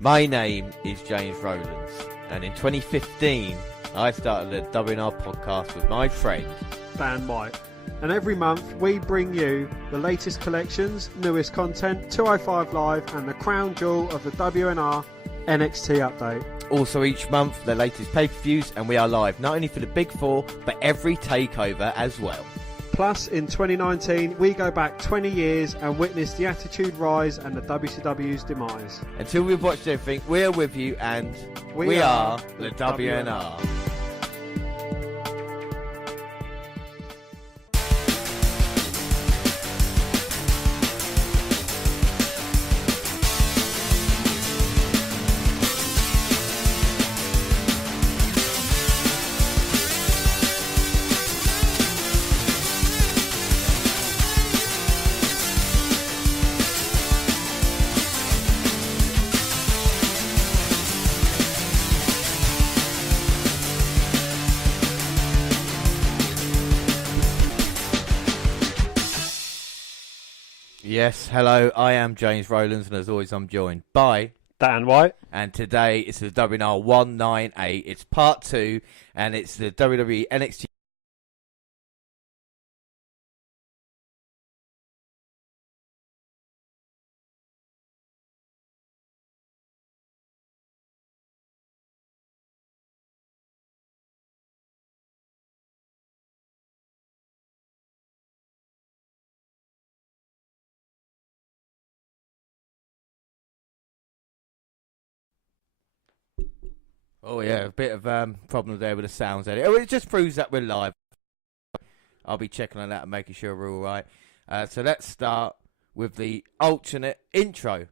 My name is James Rowlands, and in 2015 I started the WNR podcast with my friend Dan White. And every month we bring you the latest collections, newest content, 205 Live and the crown jewel of the WNR NXT update. Also each month the latest pay-per-views, and we are live not only for the big four but every takeover as well. Plus, in 2019, we go back 20 years and witness the Attitude Rise and the WCW's demise. Until we've watched everything, we're with you, and we are the WNR. Yes, hello, I am James Rowlands, and as always I'm joined by Dan White. And today it's the WNR198, it's part 2, and it's the WWE NXT. Oh yeah, a bit of problem there with the sounds edit. Oh, it just proves that we're live. I'll be checking on that and making sure we're all right. So let's start with the alternate intro.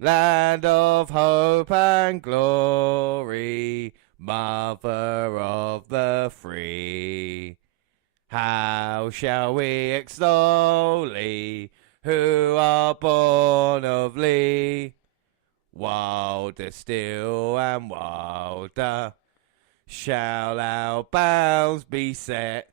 Land of hope and glory, mother of the free. How shall we extol thee, who are born of Lee? Wilder still and wilder shall our bounds be set.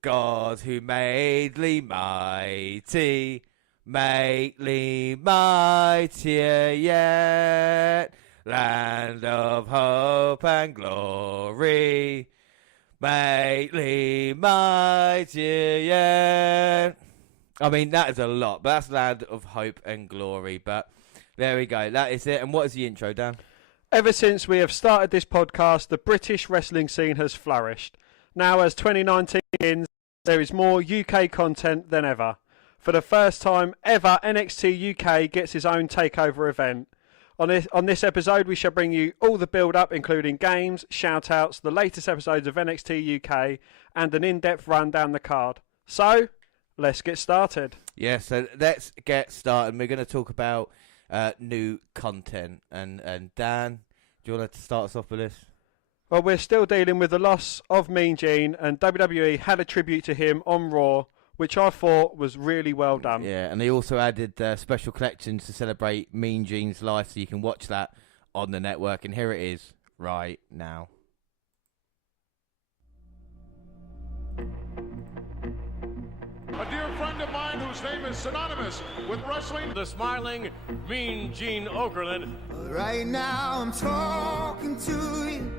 God who made thee mighty, make thee mightier yet. Land of hope and glory, make thee mightier yet. I mean, that is a lot, but that's Land of Hope and Glory, but there we go, that is it. And what is the intro, Dan? Ever since we have started this podcast, the British wrestling scene has flourished. Now, as 2019 begins, there is more UK content than ever. For the first time ever, NXT UK gets its own takeover event. On this episode, we shall bring you all the build-up, including games, shout-outs, the latest episodes of NXT UK, and an in-depth run down the card. So, let's get started. Yeah, so let's get started. We're going to talk about new content, and Dan, do you want to start us off with this? Well, we're still dealing with the loss of Mean Gene, and WWE had a tribute to him on Raw, which I thought was really well done. Yeah, and they also added special collections to celebrate Mean Gene's life, so you can watch that on the network, and here it is right now. A dear friend of mine whose name is synonymous with wrestling, the smiling Mean Gene Okerlund. Right now I'm talking to you,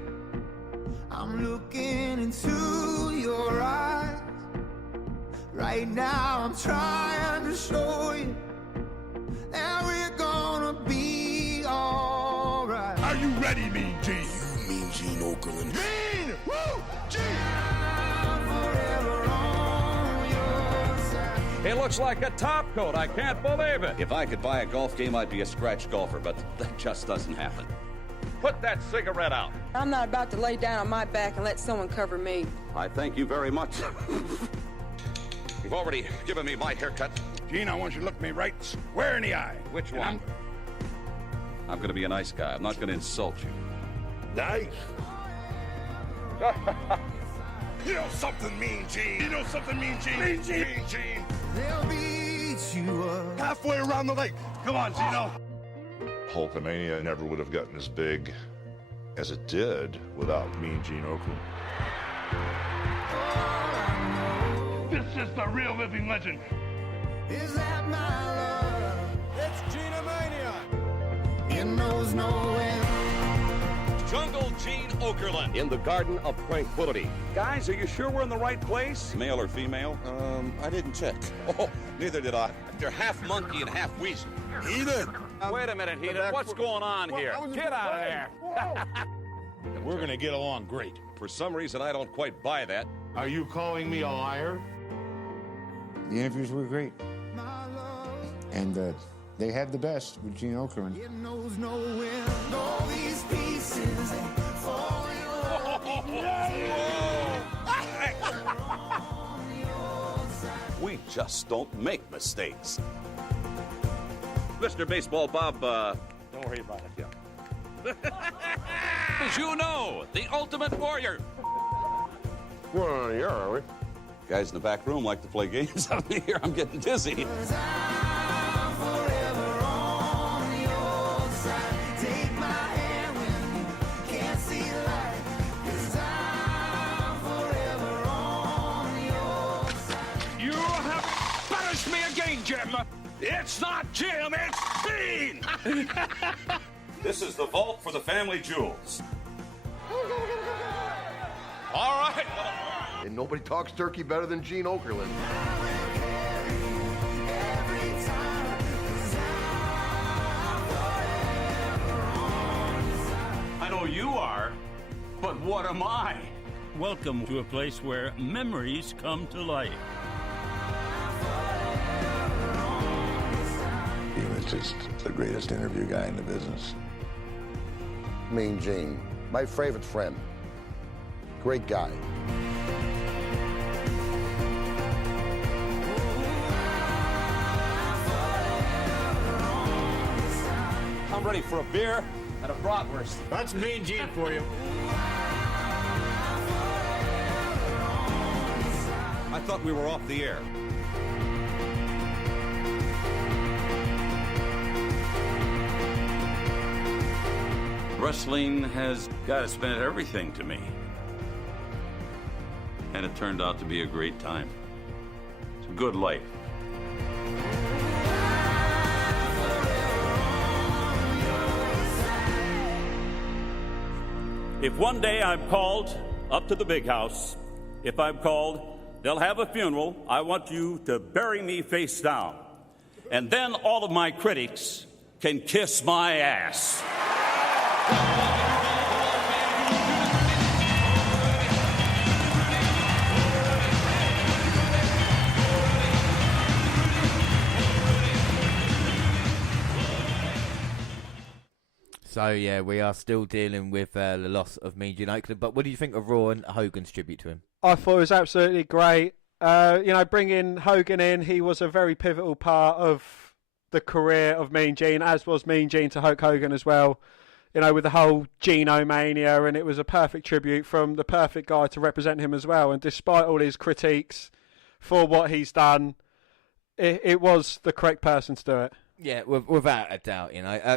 I'm looking into your eyes. Right now I'm trying to show you that we're gonna be alright. are you ready, Mean Gene? You Mean Gene Okerlund. Mean! Woo! Gene! I'm forever on your side. He looks like a top coat. I can't believe it. If I could buy a golf game, I'd be a scratch golfer, but that just doesn't happen. Put that cigarette out. I'm not about to lay down on my back and let someone cover me. I thank you very much. You've already given me my haircut. Gene, I want you to look me right square in the eye. Which one? I'm going to be a nice guy. I'm not going to insult you. Nice. You know something, Mean Gene? You know something, Mean Gene? Mean Gene! Mean Gene! They'll beat you up. Halfway around the lake. Come on, Gino. Hulkamania never would have gotten as big as it did without Mean Gene Okerlund. This is the real living legend. Is that my love? It's Gina Mania. It knows no end. Jungle Gene Okerlund in the Garden of Tranquility. Guys, are you sure we're in the right place? Male or female? I didn't check. Oh, neither did I. They're half monkey and half weasel. Heathen! Wait a minute, Heathen. What's going on here? Get out of there. We're going to get along great. For some reason, I don't quite buy that. Are you calling me a liar? The interviews were great. My love, And they had the best with Gene Okerlund. it knows no end. All these pieces falling We just don't make mistakes. Mr. Baseball Bob, don't worry about it, As you know, the ultimate warrior. We're on the air, are we? Guys in the back room like to play games out here. I'm getting dizzy. I'm forever on your side. Take my hand when you can't see light. 'Cause I'm forever on your side. You have punished me again, Jim. It's not Jim, it's Dean. This is the vault for the family jewels. All right. And nobody talks turkey better than Gene Okerlund. Every time, 'cause I'm forever on your side. I know you are, but what am I? Welcome to a place where memories come to life. He was just the greatest interview guy in the business. Mean Gene, my favorite friend. Great guy. I'm ready for a beer and a bratwurst. That's Mean Gene for you. I thought we were off the air. Wrestling has got it's meant everything to me. And it turned out to be a great time. It's a good life. If one day I'm called up to the big house, if I'm called, they'll have a funeral. I want you to bury me face down. And then all of my critics can kiss my ass. So, yeah, we are still dealing with the loss of Mean Gene Okerlund. But what do you think of Raw and Hogan's tribute to him? I thought it was absolutely great. Bringing Hogan in, he was a very pivotal part of the career of Mean Gene, as was Mean Gene to Hulk Hogan as well. With the whole Geno-mania, and it was a perfect tribute from the perfect guy to represent him as well. And despite all his critiques for what he's done, it was the correct person to do it. Yeah, without a doubt,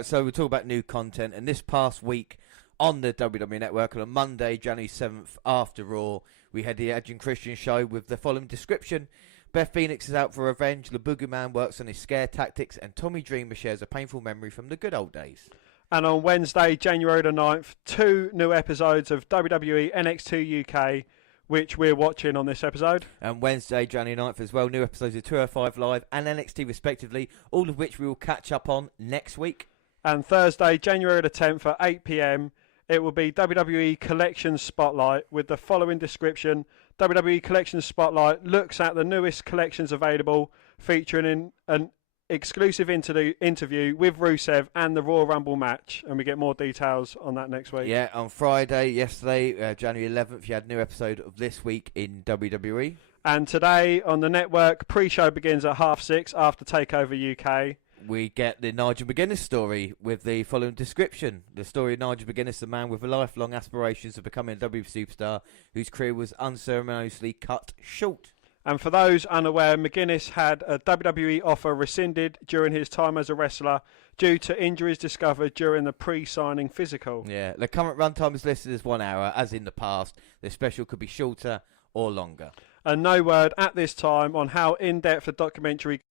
So we talk about new content, and this past week on the WWE Network, on Monday, January 7th, after Raw, we had the Edge and Christian show with the following description. Beth Phoenix is out for revenge, the Boogeyman works on his scare tactics, and Tommy Dreamer shares a painful memory from the good old days. And on Wednesday, January the 9th, 2 new episodes of WWE NXT UK, which we're watching on this episode. And Wednesday, January 9th as well, new episodes of 205 Live and NXT respectively, all of which we will catch up on next week. And Thursday, January the 10th at 8 p.m, it will be WWE Collection Spotlight with the following description. WWE Collection Spotlight looks at the newest collections available, featuring in an exclusive interview with Rusev and the Royal Rumble match, and we get more details on that next week. Yeah, on Friday, yesterday, January 11th, you had a new episode of This Week in WWE. And today on the network, pre-show begins at 6:30 after Takeover UK. We get the Nigel McGuinness story with the following description. The story of Nigel McGuinness, the man with lifelong aspirations of becoming a WWE superstar, whose career was unceremoniously cut short. And for those unaware, McGuinness had a WWE offer rescinded during his time as a wrestler due to injuries discovered during the pre-signing physical. Yeah, the current runtime is listed as 1 hour, as in the past. The special could be shorter or longer. And no word at this time on how in-depth the documentary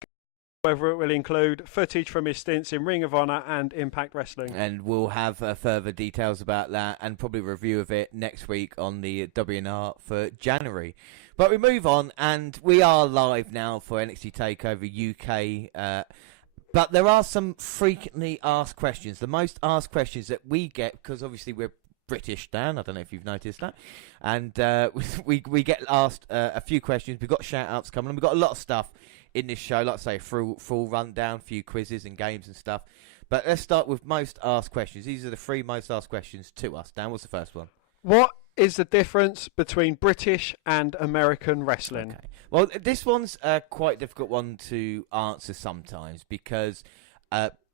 whether it will include footage from his stints in Ring of Honor and Impact Wrestling. And we'll have further details about that and probably a review of it next week on the WNR for January. But we move on, and we are live now for NXT Takeover UK. But there are some frequently asked questions. The most asked questions that we get, because obviously we're British, Dan. I don't know if you've noticed that. And we get asked a few questions. We've got shout-outs coming, and we've got a lot of stuff in this show, like I say, full rundown, a few quizzes and games and stuff. But let's start with most asked questions. These are the 3 most asked questions to us. Dan, what's the first one? What is the difference between British and American wrestling? Okay. Well, this one's quite a difficult one to answer sometimes because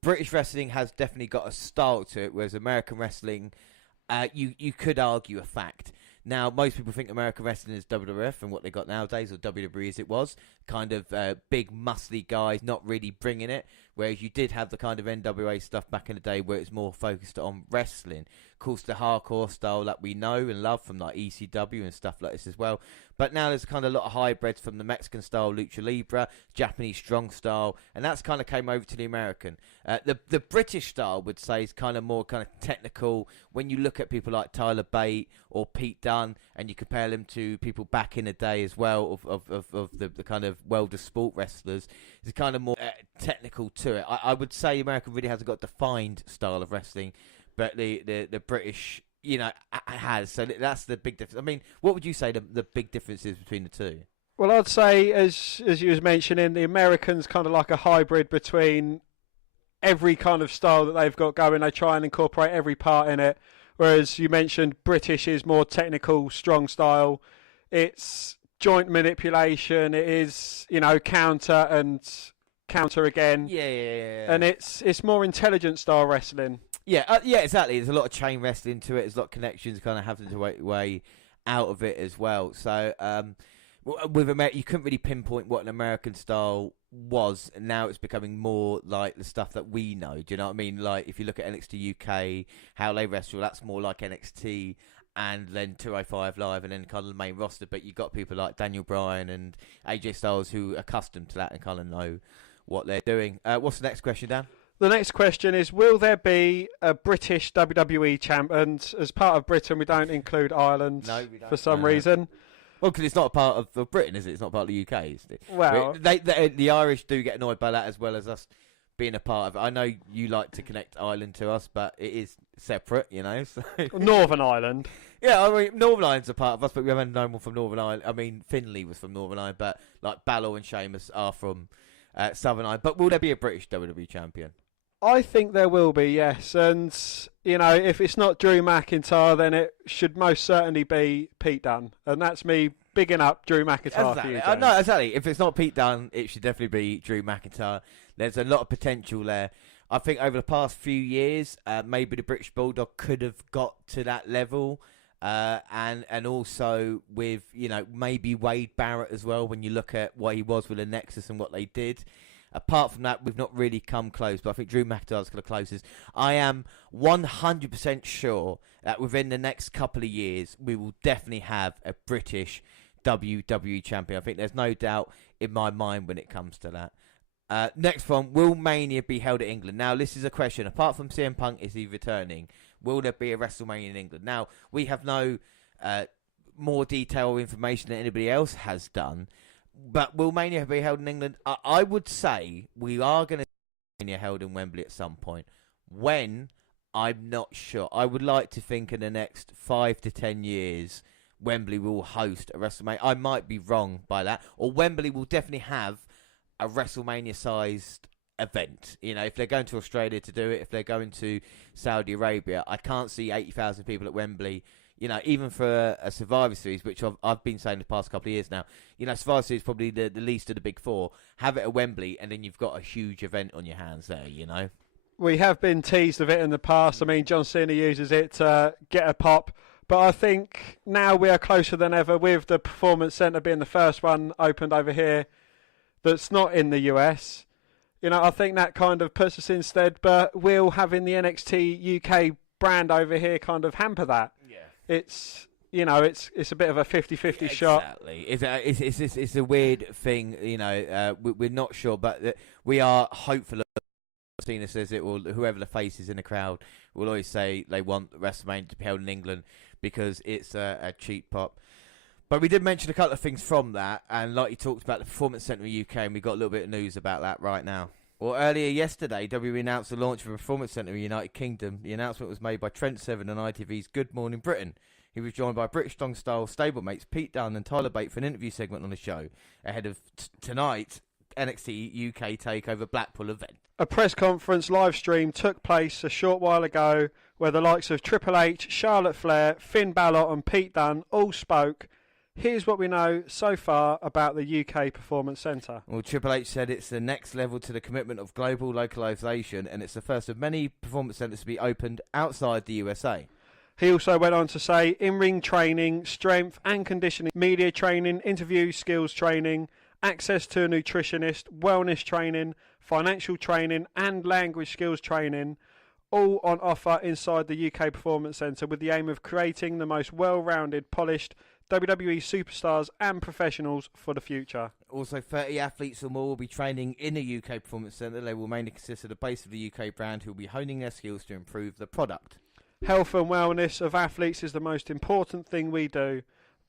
British wrestling has definitely got a style to it, whereas American wrestling, you could argue a fact. Now, most people think American wrestling is WWF and what they got nowadays, or WWE as it was, kind of big, muscly guys not really bringing it, whereas you did have the kind of NWA stuff back in the day where it's more focused on wrestling. Of course, the hardcore style that we know and love from like ECW and stuff like this as well. But now there's kind of a lot of hybrids from the Mexican style, Lucha Libre, Japanese strong style, and that's kind of came over to the American. The British style, would say, is kind of more kind of technical. When you look at people like Tyler Bate or Pete Dunne, and you compare them to people back in the day as well of the kind of world of sport wrestlers, it's kind of more technical to it. I would say America really hasn't got a defined style of wrestling, but the British, you know, has. So that's the big difference. I mean, what would you say the big difference is between the two? Well, I'd say, as you was mentioning, the Americans kind of like a hybrid between every kind of style that they've got going. They try and incorporate every part in it. Whereas you mentioned British is more technical, strong style. It's joint manipulation. It is, you know, counter and counter again. Yeah. And it's more intelligent style wrestling. Yeah, exactly. There's a lot of chain wrestling to it. There's a lot of connections kind of having to way out of it as well. So with America, you couldn't really pinpoint what an American style was, and now it's becoming more like the stuff that we know. Do you know what I mean? Like if you look at NXT UK, how they wrestle, that's more like NXT, and then 205 Live, and then kind of the main roster. But you've got people like Daniel Bryan and AJ Styles who are accustomed to that and kind of know what they're doing. What's the next question, Dan? The next question is, will there be a British WWE champ? And as part of Britain, we don't include Ireland for some reason. Well, because it's not a part of Britain, is it? It's not part of the UK, is it? Well, the Irish do get annoyed by that as well as us being a part of it. I know you like to connect Ireland to us, but it is separate, you know. So. Northern Ireland. Yeah, I mean, Northern Ireland's a part of us, but we haven't known one from Northern Ireland. I mean, Finlay was from Northern Ireland, but like Balor and Sheamus are from Southern Ireland. But will there be a British WWE champion? I think there will be, yes. And, you know, if it's not Drew McIntyre, then it should most certainly be Pete Dunne. And that's me bigging up Drew McIntyre for you, James. No, exactly. If it's not Pete Dunne, it should definitely be Drew McIntyre. There's a lot of potential there. I think over the past few years, maybe the British Bulldog could have got to that level. And also with, you know, maybe Wade Barrett as well, when you look at what he was with the Nexus and what they did. Apart from that, we've not really come close, but I think Drew McIntyre's kind of closest. I am 100% sure that within the next couple of years, we will definitely have a British WWE champion. I think there's no doubt in my mind when it comes to that. Next one, will Mania be held in England? Now, this is a question. Apart from CM Punk, is he returning? Will there be a WrestleMania in England? Now, we have no more detailed information than anybody else has done. But will Mania be held in England? I would say we are going to see Mania held in Wembley at some point. When? I'm not sure. I would like to think in the next 5 to 10 years, Wembley will host a WrestleMania. I might be wrong by that. Or Wembley will definitely have a WrestleMania-sized event. You know, if they're going to Australia to do it, if they're going to Saudi Arabia, I can't see 80,000 people at Wembley. You know, even for a Survivor Series, which I've been saying the past couple of years now, you know, Survivor Series is probably the least of the big four. Have it at Wembley, and then you've got a huge event on your hands there, you know. We have been teased of it in the past. I mean, John Cena uses it to get a pop. But I think now we are closer than ever with the Performance Centre being the first one opened over here that's not in the US. You know, I think that kind of puts us instead. But will having the NXT UK brand over here kind of hamper that? It's, you know, it's a bit of a 50-50 shot. Exactly. It's a weird thing, you know. We're not sure, but we are hopeful. Cena says it will. Whoever the face is in the crowd will always say they want WrestleMania to be held in England because it's a cheap pop. But we did mention a couple of things from that, and like you talked about the Performance Centre in the UK, and we got a little bit of news about that right now. Well, earlier yesterday, WWE announced the launch of a Performance Centre in the United Kingdom. The announcement was made by Trent Seven on ITV's Good Morning Britain. He was joined by British Strong Style stablemates Pete Dunne and Tyler Bate for an interview segment on the show ahead of tonight's NXT UK Takeover Blackpool event. A press conference live stream took place a short while ago where the likes of Triple H, Charlotte Flair, Finn Balor and Pete Dunne all spoke. Here's what we know so far about the UK Performance Centre. Well, Triple H said it's the next level to the commitment of global localisation, and it's the first of many performance centres to be opened outside the USA. He also went on to say in-ring training, strength and conditioning, media training, interview skills training, access to a nutritionist, wellness training, financial training and language skills training, all on offer inside the UK Performance Centre with the aim of creating the most well-rounded, polished WWE superstars and professionals for the future. Also, 30 athletes or more will be training in the UK Performance Centre. They will mainly consist of the base of the UK brand who will be honing their skills to improve the product. Health and wellness of athletes is the most important thing we do.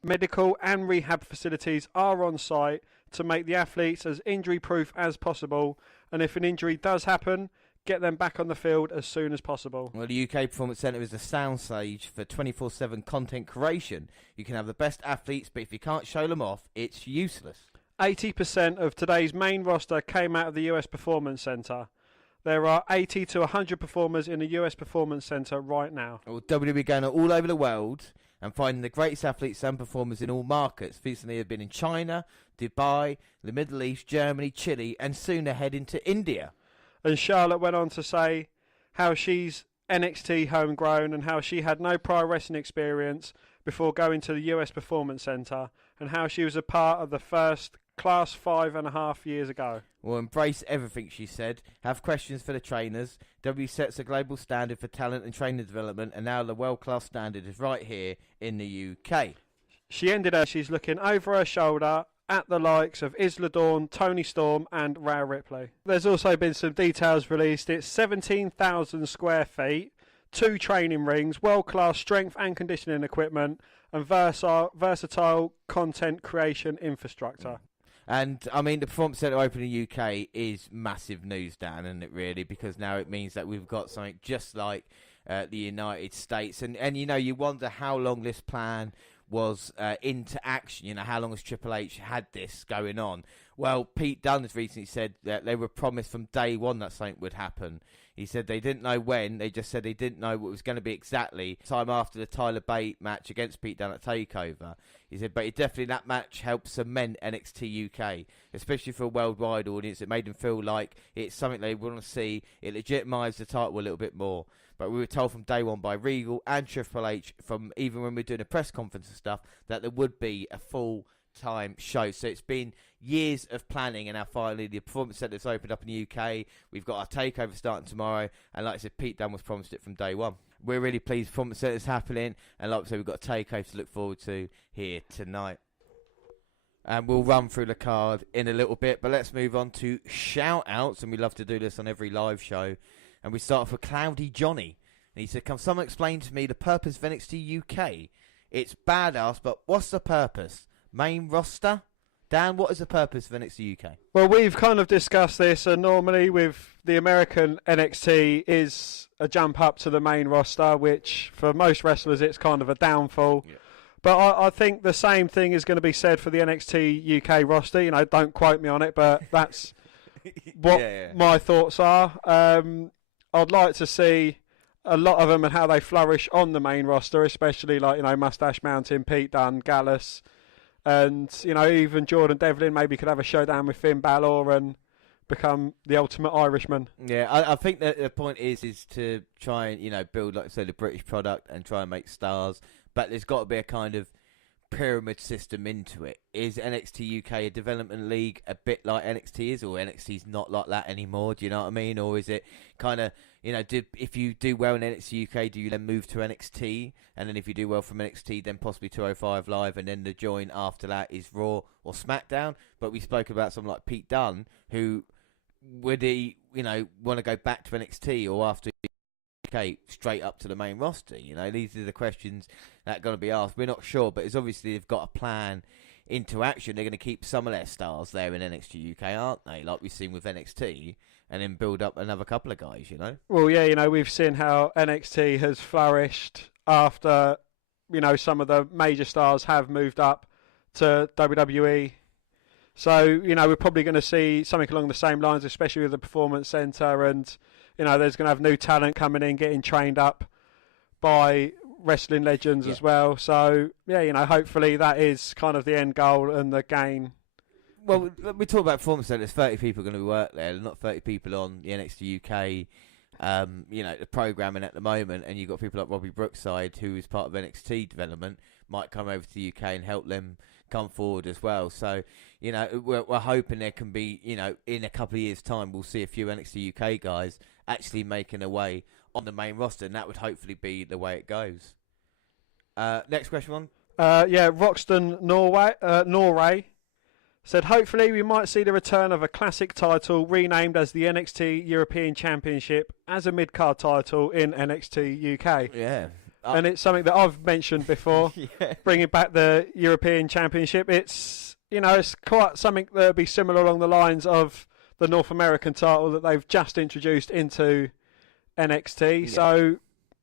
Medical and rehab facilities are on site to make the athletes as injury-proof as possible, and if an injury does happen, get them back on the field as soon as possible. Well, the UK Performance Centre is a soundstage for 24/7 content creation. You can have the best athletes, but if you can't show them off, it's useless. 80% of today's main roster came out of the US Performance Centre. There are 80 to 100 performers in the US Performance Centre right now. Well, WWE going all over the world and finding the greatest athletes and performers in all markets. Recently have been in China, Dubai, the Middle East, Germany, Chile, and soon they're heading to India. And Charlotte went on to say how she's NXT homegrown and how she had no prior wrestling experience before going to the US Performance Centre, and how she was a part of the first class 5.5 years ago. Well, embrace everything, she said. Have questions for the trainers. W sets a global standard for talent and training development, and now the world-class standard is right here in the UK. She ended her, she's looking over her shoulder at the likes of Isla Dawn, Tony Storm and Rhea Ripley. There's also been some details released. It's 17,000 square feet, 2 training rings, world-class strength and conditioning equipment, and versatile content creation infrastructure. And, I mean, the Performance Centre Open in the UK is massive news, Dan, isn't it, really? Because now it means that we've got something just like the United States. And you know, you wonder how long this plan was into action. You know, how long has Triple H had this going on? Well, Pete Dunne has recently said that they were promised from day one that something would happen. He said they didn't know when, they just said they didn't know what it was going to be exactly. Time after the Tyler Bate match against Pete Dunne at TakeOver. He said, but that match helped cement NXT UK, especially for a worldwide audience. It made them feel like it's something they want to see. It legitimised the title a little bit more. But we were told from day one by Regal and Triple H, from even when we were doing a press conference and stuff, that there would be a full-time show. So it's been years of planning, and now finally the Performance Centre's opened up in the UK. We've got our takeover starting tomorrow, and like I said, Pete Dunne was promised it from day one. We're really pleased Performance Centre's happening, and like I said, we've got a takeover to look forward to here tonight. And we'll run through the card in a little bit, but let's move on to shout-outs, and we love to do this on every live show. And we start off with Cloudy Johnny. And he said, can someone explain to me the purpose of NXT UK? It's badass, but what's the purpose? Main roster? Dan, what is the purpose of NXT UK? Well, we've kind of discussed this, and normally with the American NXT is a jump up to the main roster, which for most wrestlers it's kind of a downfall. Yeah. But I think the same thing is going to be said for the NXT UK roster. You know, don't quote me on it, but that's what my thoughts are. I'd like to see a lot of them and how they flourish on the main roster, especially like, you know, Mustache Mountain, Pete Dunne, Gallus, and, you know, even Jordan Devlin maybe could have a showdown with Finn Balor and become the ultimate Irishman. Yeah, I think that the point is to try and, you know, build, like I say, the British product and try and make stars. But there's got to be a kind of pyramid system into it. Is NXT UK a development league a bit like NXT is, or NXT's not like that anymore? Do you know what I mean? Or is it kind of, if you do well in NXT UK, do you then move to NXT? And then if you do well from NXT, then possibly 205 Live, and then the join after that is Raw or SmackDown? But we spoke about someone like Pete Dunne, who would he, want to go back to NXT or after UK straight up to the main roster? These are the questions that are going to be asked. We're not sure, but it's obviously they've got a plan into action. They're going to keep some of their stars there in NXT UK, aren't they? Like we've seen with NXT, and then build up another couple of guys, Well, yeah, we've seen how NXT has flourished after, some of the major stars have moved up to WWE. So, we're probably going to see something along the same lines, especially with the Performance Centre, and, there's going to have new talent coming in, getting trained up by wrestling legends as well. So, yeah, hopefully that is kind of the end goal and the gain. Well, we talk about Performance Centre. There's 30 people going to work there. There's not 30 people on the NXT UK, the programming at the moment. And you've got people like Robbie Brookside, who is part of NXT development, might come over to the UK and help them come forward as well. So, we're hoping there can be, in a couple of years' time, we'll see a few NXT UK guys actually making their way on the main roster, and that would hopefully be the way it goes. Next question, one. Roxton Norway said, hopefully we might see the return of a classic title renamed as the NXT European Championship as a mid-card title in NXT UK. Yeah. And it's something that I've mentioned before, bringing back the European Championship. It's, it's quite something that would be similar along the lines of the North American title that they've just introduced into NXT. Yeah. So,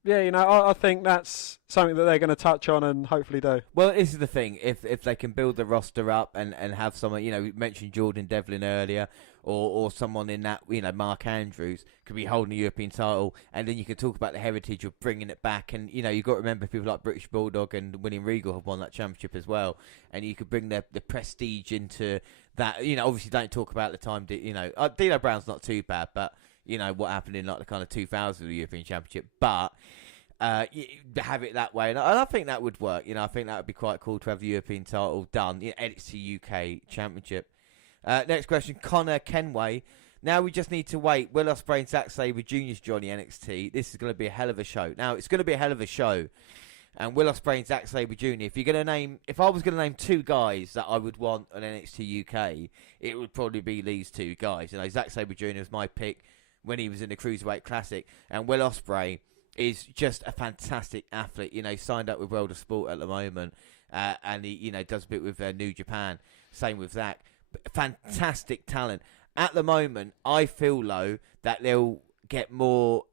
yeah, I think that's something that they're going to touch on and hopefully do. Well, this is the thing. If they can build the roster up and have someone, we mentioned Jordan Devlin earlier, or someone in that, Mark Andrews could be holding the European title, and then you can talk about the heritage of bringing it back. And, you've got to remember people like British Bulldog and William Regal have won that championship as well. And you could bring the prestige into that. Obviously don't talk about the time, D'Lo Brown's not too bad, but, what happened in like the kind of 2000s of the European Championship. But have it that way, and I think that would work. I think that would be quite cool to have the European title done. NXT UK Championship. Next question, Connor Kenway. Now we just need to wait. Will Ospreay and Zack Sabre Jr.'s joining NXT. This is going to be a hell of a show. Now it's going to be a hell of a show. And Will Ospreay and Zack Sabre Jr. If I was going to name two guys that I would want on NXT UK, it would probably be these two guys. Zack Sabre Jr. was my pick when he was in the Cruiserweight Classic, and Will Ospreay is just a fantastic athlete. Signed up with World of Sport at the moment, and he, does a bit with New Japan. Same with Zack. Fantastic talent. At the moment, I feel, though, that they'll get more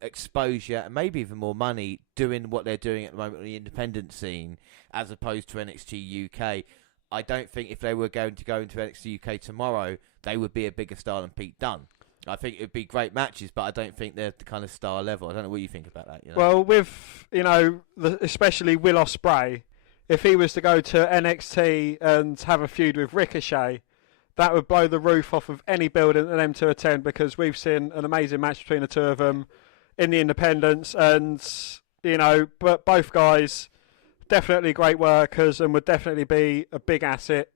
exposure and maybe even more money doing what they're doing at the moment on the independent scene as opposed to NXT UK. I don't think if they were going to go into NXT UK tomorrow, they would be a bigger star than Pete Dunne. I think it would be great matches, but I don't think they're the kind of star level. I don't know what you think about that. Well, with, especially Will Ospreay, if he was to go to NXT and have a feud with Ricochet, that would blow the roof off of any building for them to attend, because we've seen an amazing match between the two of them in the independents, and, but both guys definitely great workers and would definitely be a big asset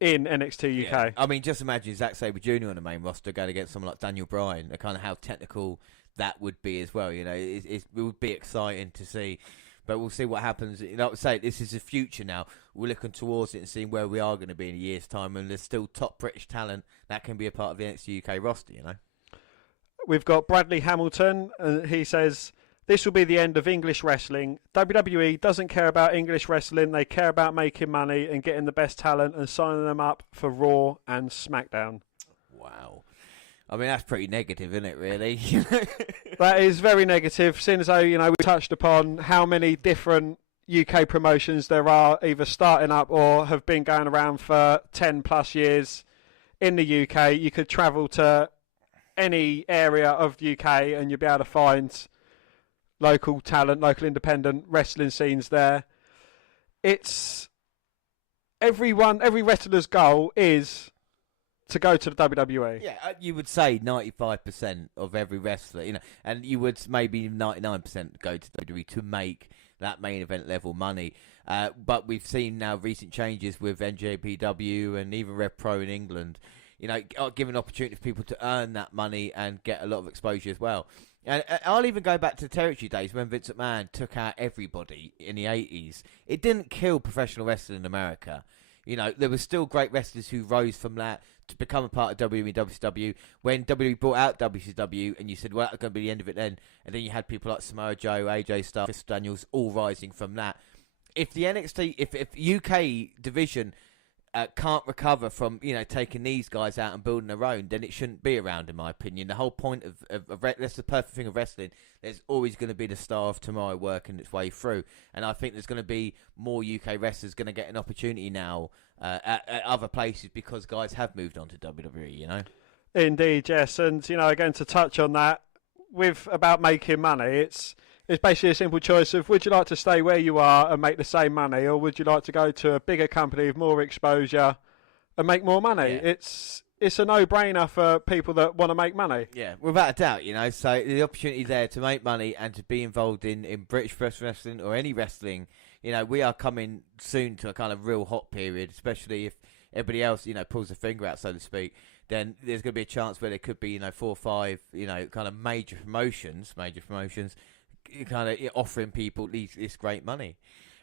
in NXT UK. Yeah. I mean, just imagine Zack Sabre Jr. on the main roster going against someone like Daniel Bryan, and kind of how technical that would be as well. It would be exciting to see. But we'll see what happens. Like I say, this is the future now. We're looking towards it and seeing where we are going to be in a year's time, and there's still top British talent that can be a part of the NXT UK roster, We've got Bradley Hamilton, and he says, this will be the end of English wrestling. WWE doesn't care about English wrestling. They care about making money and getting the best talent and signing them up for Raw and SmackDown. Wow. I mean, that's pretty negative, isn't it, really? That is very negative, seeing as though, we touched upon how many different UK promotions there are, either starting up or have been going around for 10 plus years in the UK. You could travel to any area of the UK and you'll be able to find local talent, local independent wrestling scenes there. It's every wrestler's goal is to go to the WWE. Yeah, you would say 95% of every wrestler, and you would maybe 99% go to WWE to make that main event level money. But we've seen now recent changes with NJPW and even Rev Pro in England, giving opportunity for people to earn that money and get a lot of exposure as well. And I'll even go back to the territory days when Vince McMahon took out everybody in the 80s. It didn't kill professional wrestling in America. There were still great wrestlers who rose from that to become a part of WWE and WCW. When WWE brought out WCW and you said, well, that's going to be the end of it then. And then you had people like Samoa Joe, AJ Styles, Chris Daniels, all rising from that. If the NXT, if UK division can't recover from, taking these guys out and building their own, then it shouldn't be around, in my opinion. The whole point of that's the perfect thing of wrestling. There's always going to be the star of tomorrow working its way through. And I think there's going to be more UK wrestlers going to get an opportunity now at other places because guys have moved on to WWE, Indeed, yes. And, again, to touch on that, about making money, it's basically a simple choice of would you like to stay where you are and make the same money, or would you like to go to a bigger company with more exposure and make more money? Yeah. It's a no-brainer for people that want to make money. Yeah, without a doubt, so the opportunity there to make money and to be involved in British wrestling or any wrestling, we are coming soon to a kind of real hot period, especially if everybody else, pulls a finger out, so to speak. Then there's going to be a chance where there could be, 4 or 5, kind of major promotions, kind of offering people this great money.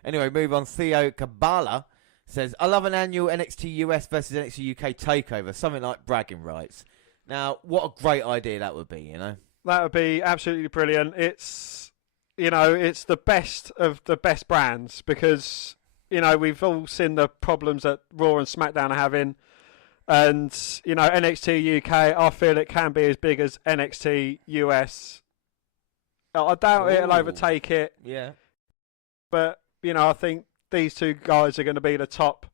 Anyway, move on. Theo Kabbalah says, I love an annual NXT US versus NXT UK takeover, something like bragging rights. Now, what a great idea that would be, That would be absolutely brilliant. It's, it's the best of the best brands because, we've all seen the problems that Raw and SmackDown are having. And, NXT UK, I feel it can be as big as NXT US. I doubt it'll overtake it. Yeah. But, I think these two guys are going to be the top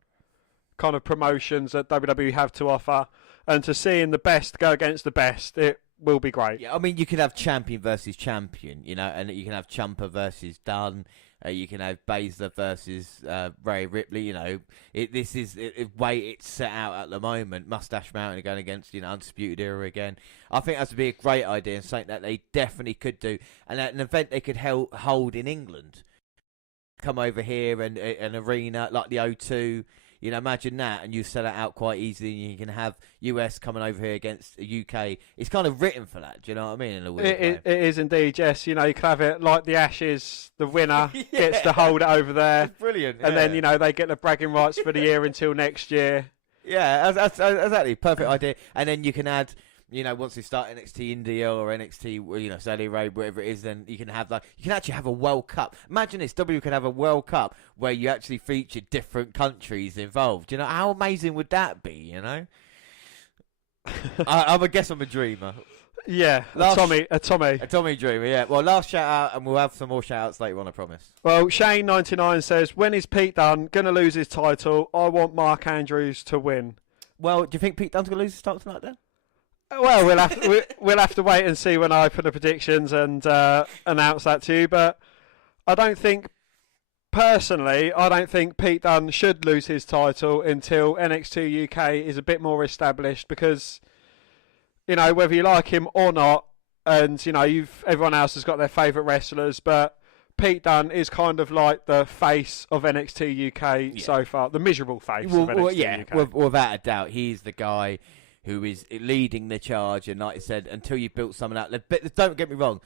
kind of promotions that WWE have to offer. And to seeing the best go against the best, it will be great. Yeah, I mean, you could have champion versus champion, and you can have Ciampa versus Dunn. You can have Baszler versus Ray Ripley. This is the way it's set out at the moment. Mustache Mountain going against Undisputed Era again. I think that would be a great idea and something that they definitely could do, and at an event they could hold in England. Come over here and an arena like the O2. Imagine that, and you sell it out quite easily, and you can have US coming over here against the UK. It's kind of written for that, do you know what I mean? In a weird way. It is indeed, yes. You can have it like the Ashes, the winner gets to hold it over there. It's brilliant. And then, they get the bragging rights for the year until next year. Yeah, that's exactly. Perfect idea. And then you can add, once they start NXT India or NXT, Saudi Arabia, whatever it is, then you can actually have a World Cup. Imagine this, W can have a World Cup where you actually feature different countries involved. How amazing would that be, I guess I'm a dreamer. Yeah, a Tommy dreamer, yeah. Well, last shout out, and we'll have some more shout outs later on, I promise. Well, Shane99 says, when is Pete Dunne going to lose his title? I want Mark Andrews to win. Well, do you think Pete Dunne's going to lose his title tonight then? Well, we'll have to wait and see when I open the predictions and announce that to you. But I don't think Pete Dunne should lose his title until NXT UK is a bit more established because, whether you like him or not, and, everyone else has got their favourite wrestlers, but Pete Dunne is kind of like the face of NXT UK so far, the miserable face of NXT UK. Without a doubt, he's the guy who is leading the charge, and like I said, until you've built something out, don't get me wrong,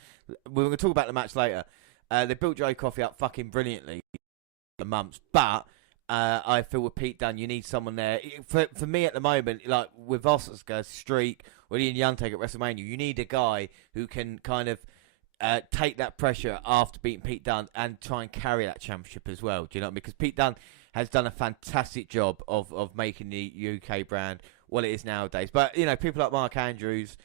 we're going to talk about the match later. They built Joe Coffey up fucking brilliantly for months, but I feel with Pete Dunne, you need someone there. For me at the moment, like with Oscar's streak or Ian Young take at WrestleMania, you need a guy who can kind of take that pressure after beating Pete Dunne and try and carry that championship as well. Do you know? Because Pete Dunne has done a fantastic job of making the UK brand what it is nowadays. But, people like Mark Andrews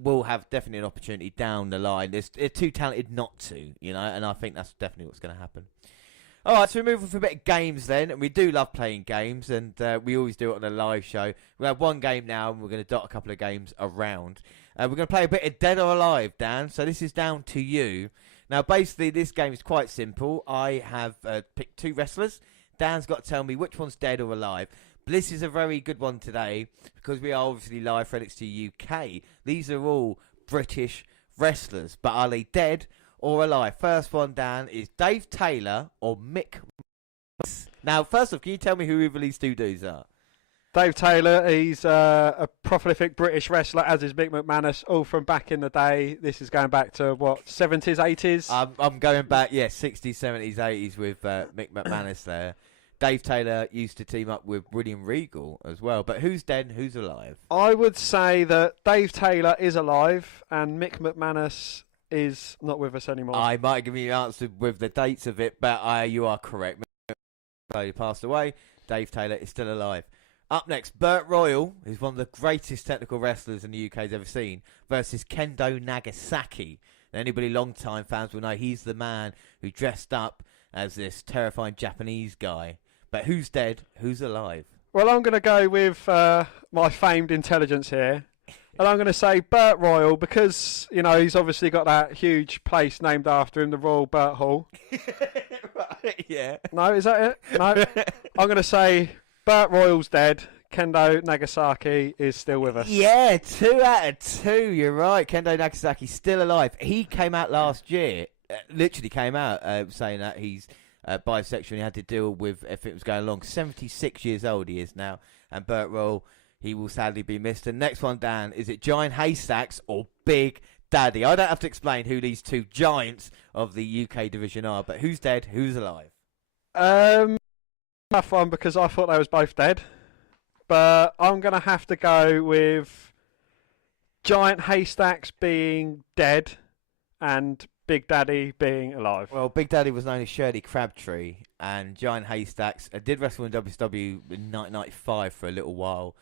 will have definitely an opportunity down the line. They're too talented not to, and I think that's definitely what's going to happen. All right, so we move on for a bit of games then, and we do love playing games, and we always do it on a live show. We have one game now, and we're going to dot a couple of games around. We're going to play a bit of Dead or Alive, Dan, so this is down to you. Now, basically, this game is quite simple. I have picked 2 wrestlers. Dan's got to tell me which one's dead or alive. But this is a very good one today because we are obviously live for NXT UK. These are all British wrestlers, but are they dead or alive? First one, Dan, is Dave Taylor or Mick Now, first off, can you tell me who either of these two dudes are? Dave Taylor, he's a prolific British wrestler, as is Mick McManus, all from back in the day. This is going back to, what, 70s, 80s? I'm going back, 60s, 70s, 80s with Mick McManus there. Dave Taylor used to team up with William Regal as well. But who's dead and who's alive? I would say that Dave Taylor is alive and Mick McManus is not with us anymore. I might give you the answer with the dates of it, but you are correct. Mick Taylor passed away. Dave Taylor is still alive. Up next, Burt Royal, who's one of the greatest technical wrestlers in the UK's ever seen, versus Kendo Nagasaki. And anybody long-time fans will know he's the man who dressed up as this terrifying Japanese guy. But who's dead? Who's alive? Well, I'm going to go with my famed intelligence here. And I'm going to say Burt Royal because, he's obviously got that huge place named after him, the Royal Burt Hall. Right, yeah. No, is that it? No. I'm going to say Burt Royal's dead. Kendo Nagasaki is still with us. Yeah, 2 out of 2. You're right. Kendo Nagasaki's still alive. He came out last year, literally came out saying that he's bisexual and he had to deal with if it was going along. 76 years old he is now. And Burt Royal, he will sadly be missed. And next one, Dan, is it Giant Haystacks or Big Daddy? I don't have to explain who these two giants of the UK division are, but who's dead, who's alive? Tough one because I thought they was both dead. But I'm going to have to go with Giant Haystacks being dead and Big Daddy being alive. Well, Big Daddy was known as Shirley Crabtree, and Giant Haystacks did wrestle in WCW in 1995 for a little while.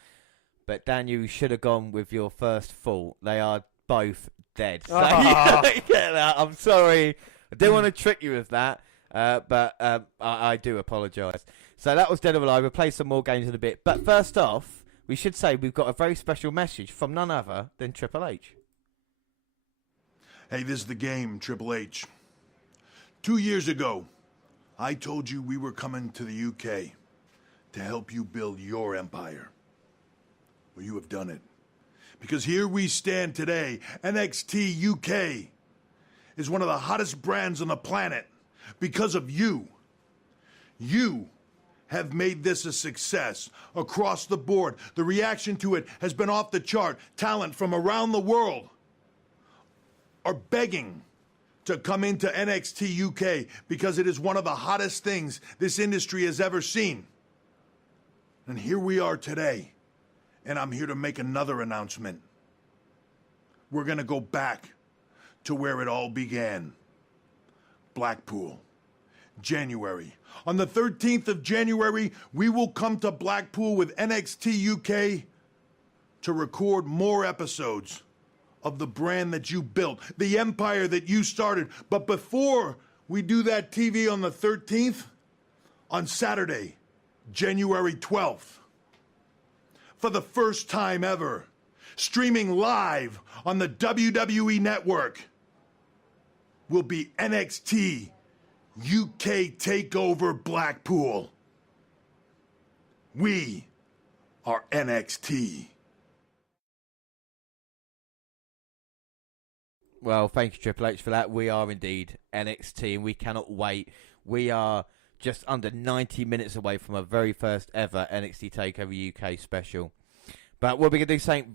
But Dan, you should have gone with your first thought. They are both dead. So I'm sorry. I didn't want to trick you with that, but I do apologise. So that was Dead or Alive. We'll play some more games in a bit. But first off, we should say we've got a very special message from none other than Triple H. Hey, this is the game, Triple H. 2 years ago, I told you we were coming to the UK to help you build your empire. Well, you have done it. Because here we stand today, NXT UK is one of the hottest brands on the planet because of you. You have made this a success across the board. The reaction to it has been off the chart. Talent from around the world are begging to come into NXT UK because it is one of the hottest things this industry has ever seen. And here we are today, and I'm here to make another announcement. We're going to go back to where it all began. Blackpool, January. On the 13th of January, we will come to Blackpool with NXT UK to record more episodes of the brand that you built, the empire that you started. But before we do that TV on the 13th, on Saturday, January 12th, for the first time ever, streaming live on the WWE Network, will be NXT UK Takeover Blackpool. We are NXT. Well, thank you, Triple H, for that. We are indeed NXT, and we cannot wait. We are just under 90 minutes away from our very first ever NXT Takeover UK special. But we're going to do something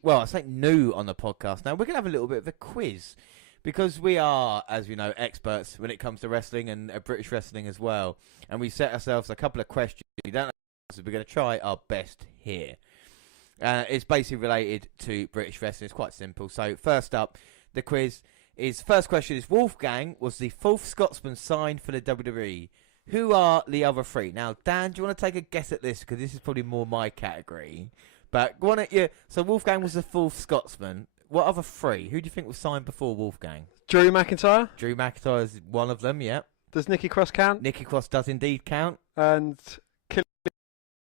something new on the podcast now. We're going to have a little bit of a quiz. Because we are, as you know, experts when it comes to wrestling and British wrestling as well. And we set ourselves a couple of questions. We don't know, so we're going to try our best here. It's basically related to British wrestling. It's quite simple. So first up, the quiz is, first question is, Wolfgang was the fourth Scotsman signed for the WWE. Who are the other three? Now, Dan, do you want to take a guess at this? Because this is probably more my category. But go on at you. So Wolfgang was the fourth Scotsman. What other three? Who do you think was signed before Wolfgang? Drew McIntyre. Drew McIntyre is one of them, yeah. Does Nikki Cross count? Nikki Cross does indeed count. And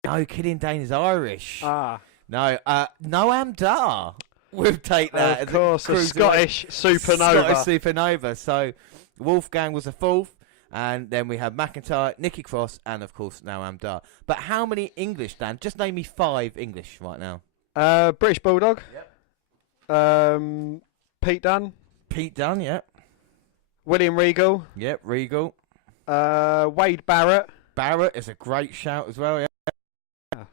No, Killian Dane is Irish. Ah. No, Noam Dar would take that. Of course, a Scottish supernova. Scottish supernova. So Wolfgang was the fourth. And then we have McIntyre, Nikki Cross, and of course Noam Dar. But how many English, Dan? Just name me 5 English right now. British Bulldog. Yep. Pete Dunne. Pete Dunne, yeah. William Regal. Yep, Regal. Wade Barrett. Barrett is a great shout as well. Yeah. Yes.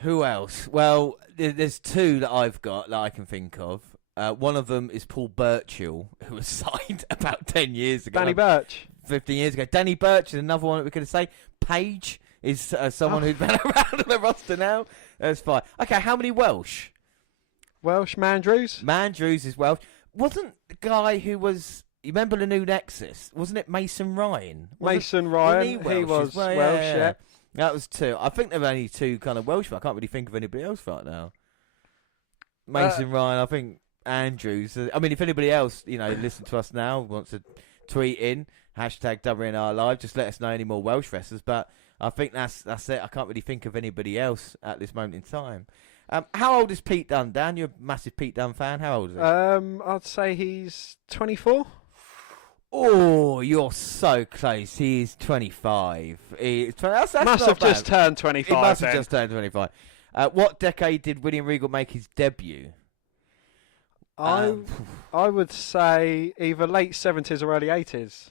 Who else? Well, there's two that I've got that I can think of. One of them is Paul Burchill, who was signed about 10 years ago. Danny Burch. 15 years ago. Danny Burch is another one that we could say. Paige is someone who's been around on the roster now. That's fine. Okay, how many Welsh? Welsh, Mandrews. Mandrews is Welsh. Wasn't the guy who was... You remember the new Nexus? Wasn't it Mason Ryan? Mason Ryan. He was Welsh, yeah. That was two. I think there were only two kind of Welsh, but I can't really think of anybody else right now. Mason Ryan, I think Andrews. I mean, if anybody else, listen to us now, wants to tweet in, hashtag WNR Live, just let us know any more Welsh wrestlers. But I think that's it. I can't really think of anybody else at this moment in time. How old is Pete Dunne, Dan? You're a massive Pete Dunne fan. How old is he? I'd say he's 24. Oh, you're so close. He's 25. That's must have just turned 25. He must have just turned 25. What decade did William Regal make his debut? I would say either late 70s or early 80s.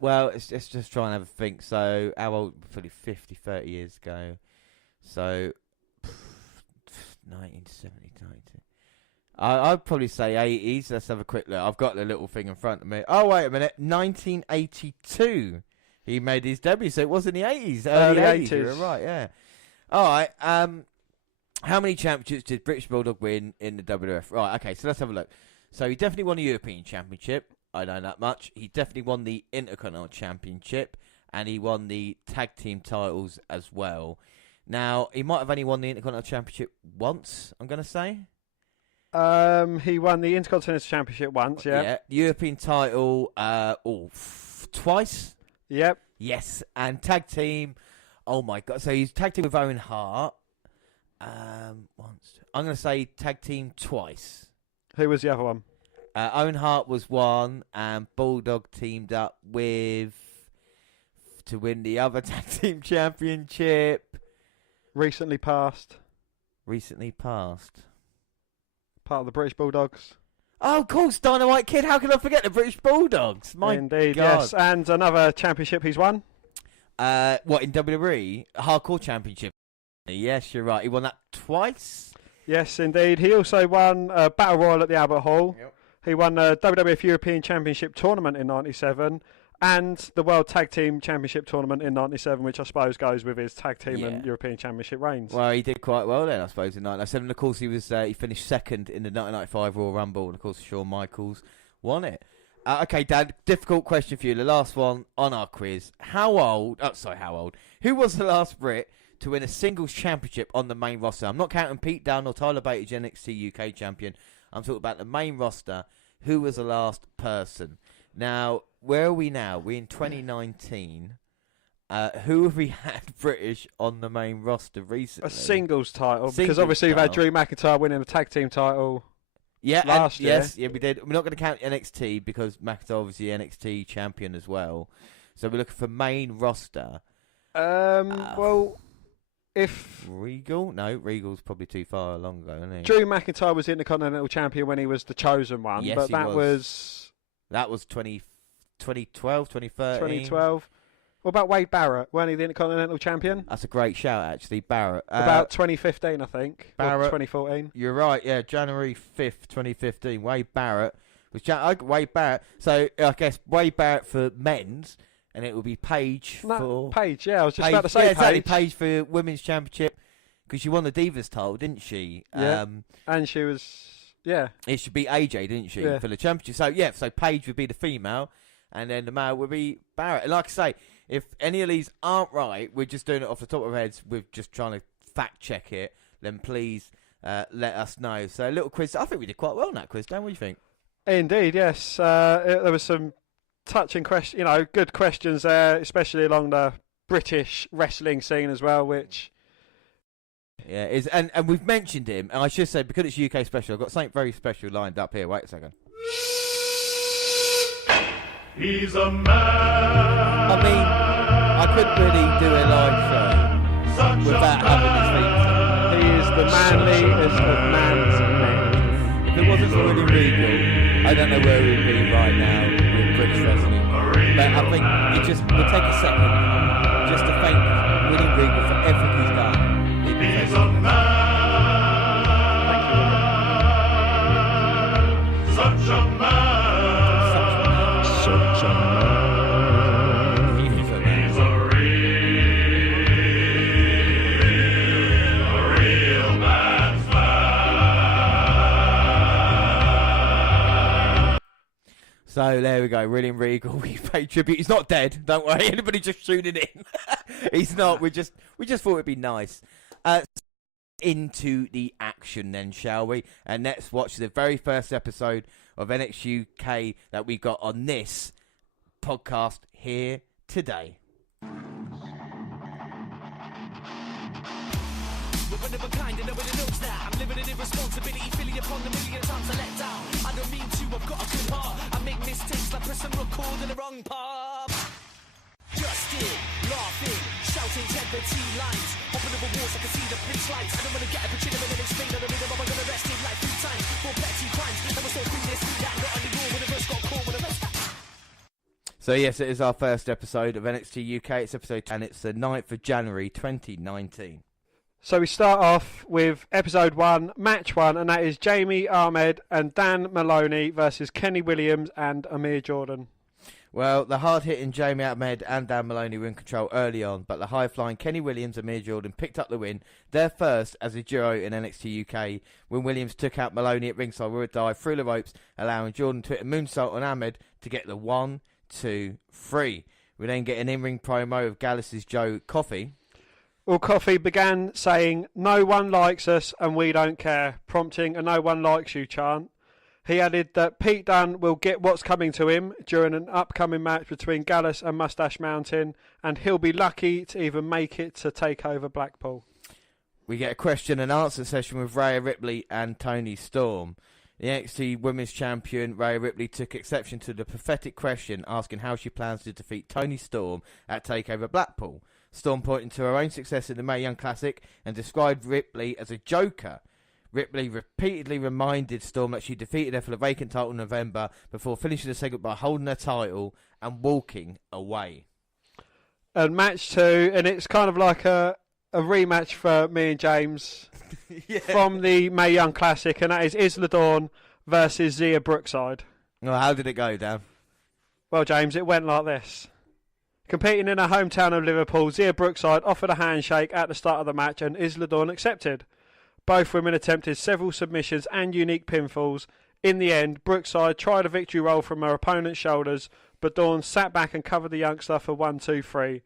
Well, let's just try and have a think. So, how old? Probably 50, 30 years ago. So, 1970, 90. I'd probably say 80s. Let's have a quick look. I've got the little thing in front of me. Oh, wait a minute. 1982. He made his debut, so it was in the 80s. Early 80s. You're right, yeah. All right. How many championships did British Bulldog win in the WWF? Right, okay, so let's have a look. So he definitely won the European Championship. I know that much. He definitely won the Intercontinental Championship, and he won the Tag Team titles as well. Now, he might have only won the Intercontinental Championship once, I'm going to say. He won the Intercontinental Championship once, yeah. Yeah, the European title twice. Yep. Yes, and Tag Team, oh my God. So he's Tag Team with Owen Hart. Once. I'm going to say Tag Team twice. Who was the other one? Owen Hart was one, and Bulldog teamed up to win the other Tag Team Championship. Recently passed. Part of the British Bulldogs. Oh, of course, Dynamite Kid. How can I forget the British Bulldogs? My Indeed, God. yes. And another championship he's won. What, in WWE? Hardcore Championship. Yes, you're right. He won that twice. Yes, indeed. He also won Battle Royal at the Albert Hall. Yep. He won the WWF European Championship Tournament in 97 and the World Tag Team Championship Tournament in 97, which I suppose goes with his Tag Team and European Championship reigns. Well, he did quite well then, I suppose, in 1997. And, of course, he finished second in the 1995 Royal Rumble. And, of course, Shawn Michaels won it. Okay, Dad, difficult question for you. The last one on our quiz. Who was the last Brit to win a singles championship on the main roster? I'm not counting Pete Dunne or Tyler Bate, NXT UK champion. I'm talking about the main roster. Who was the last person? Now, where are we now? We're in 2019. Who have we had British on the main roster recently? A singles title, because obviously we've had Drew McIntyre winning the tag team title. Last year. Yes, we did. We're not going to count NXT because McIntyre obviously NXT champion as well. So we're looking for main roster. Well, if Regal? No, Regal's probably too far along ago, isn't he? Drew McIntyre was Intercontinental Champion when he was the chosen one, yes, but that was 2012, 2013. 2012. What about Wade Barrett? Weren't he the Intercontinental Champion? That's a great shout, actually. Barrett. About 2015, I think. Barrett. Or 2014. You're right, yeah. January 5th, 2015. Wade Barrett. Wade Barrett. So, I guess Wade Barrett for men's, and it will be Paige for... Paige, yeah. I was just about to say exactly. Paige for women's championship, because she won the Divas title, didn't she? Yeah. And she was... Yeah. It should be AJ, didn't she, for the championship? So Paige would be the female, and then the male would be Barrett. And like I say, if any of these aren't right, we're just doing it off the top of our heads, we're just trying to fact check it, then please let us know. So a little quiz. I think we did quite well on that quiz, Dan. What do you think? Indeed, yes. There was some touching questions, good questions there, especially along the British wrestling scene as well, which... Yeah, and we've mentioned him, and I should say, because it's UK special, I've got something very special lined up here. Wait a second. He's a man. I mean, I couldn't really do a live show without having this theme. He is the manliest of man's men. If it wasn't for William Regal, I don't know where we'd be right now with British wrestling. But I think we'll take a second just to thank William Regal for everything he's done. He's a man, such a man, Such a man. he's a real man's man. So there we go, William Regal. We paid tribute. He's not dead. Don't worry. Anybody just tuning in? He's not. We just thought it'd be nice. Into the action then, shall we? And let's watch the very first episode of NXT UK that we got on this podcast here today. We're one of a kind and nobody knows that. I'm living in irresponsibility, feeling upon the million times I let down. I don't mean to, I've got a good heart. I make mistakes like pressing record in the wrong part. Just it, laughing, shouting temperature lines. Hopping over walls, I can see the pitch lights. I don't want to get a picture of it and explain on the rhythm. I'm gonna arrest it like 3 times for petty crimes. Never saw through this, that not anymore. When the first got caught, when the first. So yes, it is our first episode of NXT UK. It's episode 10. It's the 9th of January 2019. So we start off with episode 1, match 1, and that is Jamie Ahmed and Dan Maloney versus Kenny Williams and Amir Jordan. Well, the hard-hitting Jamie Ahmed and Dan Maloney were in control early on, but the high-flying Kenny Williams and Amir Jordan picked up the win, their first as a duo in NXT UK, when Williams took out Maloney at ringside with a dive through the ropes, allowing Jordan to hit a moonsault on Ahmed to get the 1, 2, 3. We then get an in-ring promo of Gallus' Joe Coffey. Well, Coffey began saying, "No one likes us and we don't care," prompting a "no one likes you" chant. He added that Pete Dunne will get what's coming to him during an upcoming match between Gallus and Mustache Mountain, and he'll be lucky to even make it to Takeover Blackpool. We get a question and answer session with Rhea Ripley and Toni Storm. The NXT Women's Champion Rhea Ripley took exception to the pathetic question, asking how she plans to defeat Toni Storm at Takeover Blackpool. Storm pointing to her own success in the Mae Young Classic and described Ripley as a joker. Ripley repeatedly reminded Storm that she defeated her for the vacant title in November before finishing the segment by holding her title and walking away. And match 2, and it's kind of like a rematch for me and James from the Mae Young Classic, and that is Isla Dawn versus Zia Brookside. Well, how did it go, Dan? Well, James, it went like this. Competing in her hometown of Liverpool, Zia Brookside offered a handshake at the start of the match, and Isla Dawn accepted. Both women attempted several submissions and unique pinfalls. In the end, Brookside tried a victory roll from her opponent's shoulders, but Dawn sat back and covered the youngster for 1, 2, 3.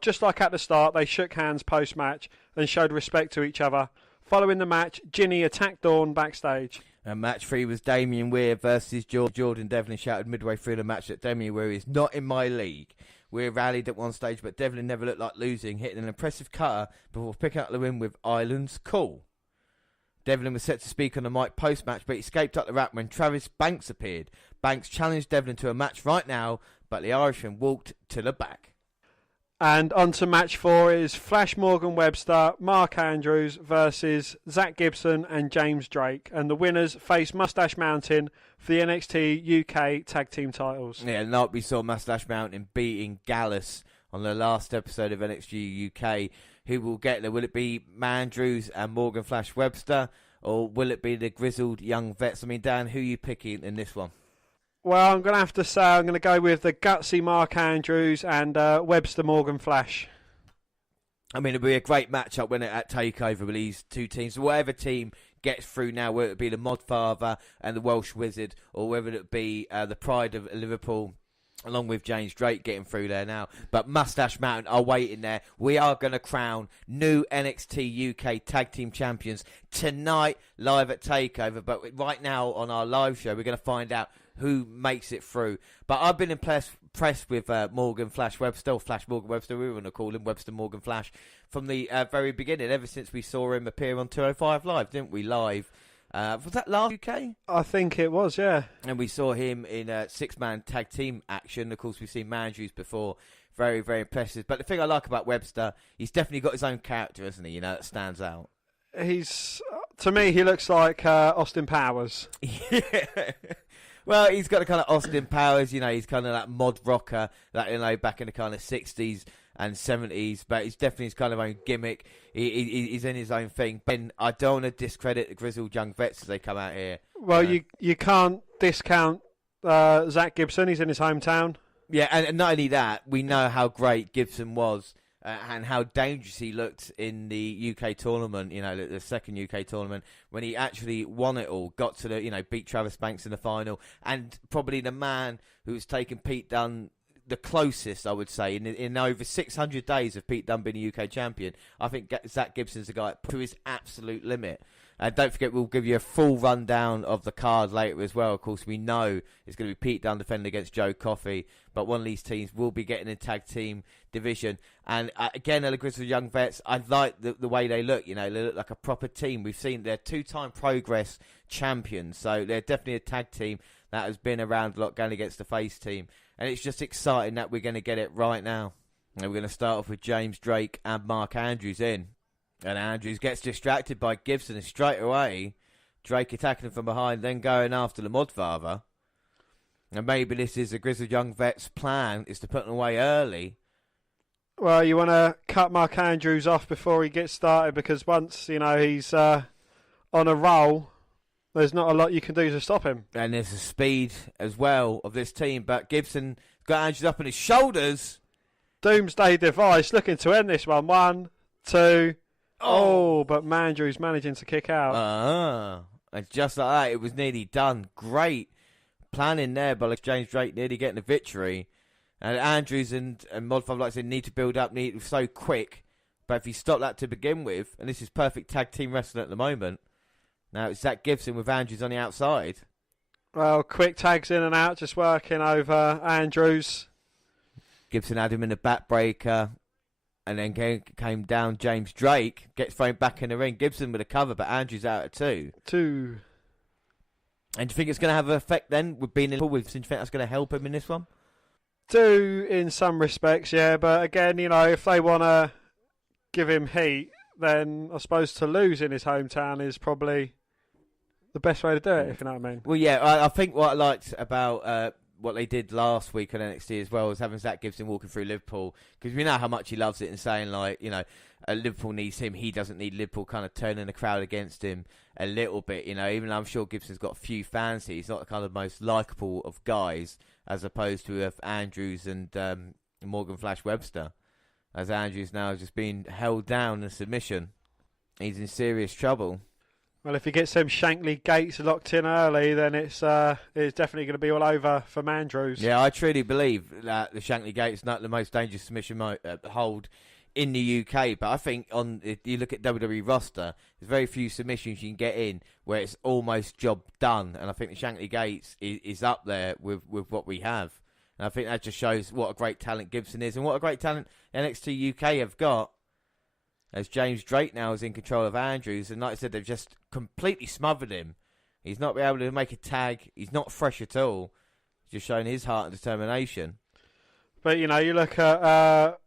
Just like at the start, they shook hands post-match and showed respect to each other. Following the match, Ginny attacked Dawn backstage. And match 3 was Damian Weir versus Jordan Devlin. Shouted midway through the match that Damian Weir is not in my league. Weir rallied at one stage, but Devlin never looked like losing, hitting an impressive cutter before picking up the win with Island's Cool. Devlin was set to speak on the mic post-match, but he escaped up the ramp when Travis Banks appeared. Banks challenged Devlin to a match right now, but the Irishman walked to the back. And on to match 4 is Flash Morgan Webster, Mark Andrews versus Zach Gibson and James Drake. And the winners face Mustache Mountain for the NXT UK Tag Team titles. Yeah, like we saw Mustache Mountain beating Gallus on the last episode of NXT UK. Who will get there? Will it be Mandrews and Morgan Flash Webster, or will it be the grizzled young vets? I mean, Dan, who are you picking in this one? Well, I'm going to have to say I'm going to go with the gutsy Mark Andrews and Webster Morgan Flash. I mean, it'll be a great matchup when it at Takeover with these two teams. Whatever team gets through now, whether it be the Modfather and the Welsh Wizard, or whether it be the Pride of Liverpool, along with James Drake getting through there now. But Mustache Mountain are waiting there. We are going to crown new NXT UK Tag Team Champions tonight live at Takeover. But right now on our live show, we're going to find out who makes it through. But I've been impressed with Morgan Flash Webster, or Flash Morgan Webster, we were going to call him Webster Morgan Flash, from the very beginning, ever since we saw him appear on 205 Live, didn't we, live? Was that last UK? I think it was, yeah. And we saw him in a 6-man tag team action. Of course, we've seen Mandrews before. Very, very impressive. But the thing I like about Webster, he's definitely got his own character, hasn't he? You know, that stands out. To me, he looks like Austin Powers. Yeah. Well, he's got the kind of Austin Powers, he's kind of that mod rocker that, back in the kind of 60s and 70s, but he's definitely his kind of own gimmick. He's in his own thing. Ben, I don't want to discredit the grizzled young vets as they come out here. Well, you can't discount Zach Gibson. He's in his hometown. Yeah, and not only that, we know how great Gibson was and how dangerous he looked in the UK tournament, the second UK tournament, when he actually won it all, got to the, beat Travis Banks in the final, and probably the man who's taken Pete Dunne the closest, I would say, in over 600 days of Pete Dunne being a UK champion. I think Zach Gibson's the guy to his absolute limit. And don't forget, we'll give you a full rundown of the card later as well. Of course, we know it's going to be Pete Dunne defending against Joe Coffey, but one of these teams will be getting a tag team division. And again, the Grizzled Young Vets, I like the way they look. They look like a proper team. We've seen they're two-time Progress champions, so they're definitely a tag team that has been around a lot going against the face team. And it's just exciting that we're going to get it right now. And we're going to start off with James Drake and Mark Andrews in. And Andrews gets distracted by Gibson, and straight away, Drake attacking him from behind, then going after the Modfather. And maybe this is the Grizzled Young Vets' plan, is to put him away early. Well, you want to cut Mark Andrews off before he gets started, because once, he's on a roll, there's not a lot you can do to stop him. And there's the speed as well of this team, but Gibson got Andrews up on his shoulders. Doomsday Device looking to end this one. 1, 2... Oh, but Mandrew's managing to kick out. And just like that, it was nearly done. Great planning there by James Drake, nearly getting the victory. And Andrews and Modfather, like I said, need to build up, so quick. But if you stop that to begin with, and this is perfect tag team wrestling at the moment, now it's Zach Gibson with Andrews on the outside. Well, quick tags in and out, just working over Andrews. Gibson had him in the backbreaker. And then came down James Drake, gets thrown back in the ring. Gibson with a cover, but Andrews out at 2. 2. And do you think it's going to have an effect then with being in the pool? Do you think that's going to help him in this one? 2 in some respects, yeah. But again, if they want to give him heat, then I suppose to lose in his hometown is probably the best way to do it, if you know what I mean. Well, yeah, I think what I liked about what they did last week on NXT as well was having Zach Gibson walking through Liverpool, because we know how much he loves it and saying, Liverpool needs him, he doesn't need Liverpool, kind of turning the crowd against him a little bit, even though I'm sure Gibson's got a few fans here. He's not the kind of most likeable of guys, as opposed to Andrews and Morgan Flash Webster, as Andrews now has just been held down in submission. He's in serious trouble. Well, if he gets them Shankly gates locked in early, then it's definitely going to be all over for Mandrews. Yeah, I truly believe that the Shankly gate is not the most dangerous submission hold in the UK. But I think if you look at WWE roster, there's very few submissions you can get in where it's almost job done. And I think the Shankly gates is up there with what we have. And I think that just shows what a great talent Gibson is and what a great talent NXT UK have got. As James Drake now is in control of Andrews, and like I said, they've just completely smothered him. He's not been able to make a tag. He's not fresh at all. He's just showing his heart and determination. But, you look at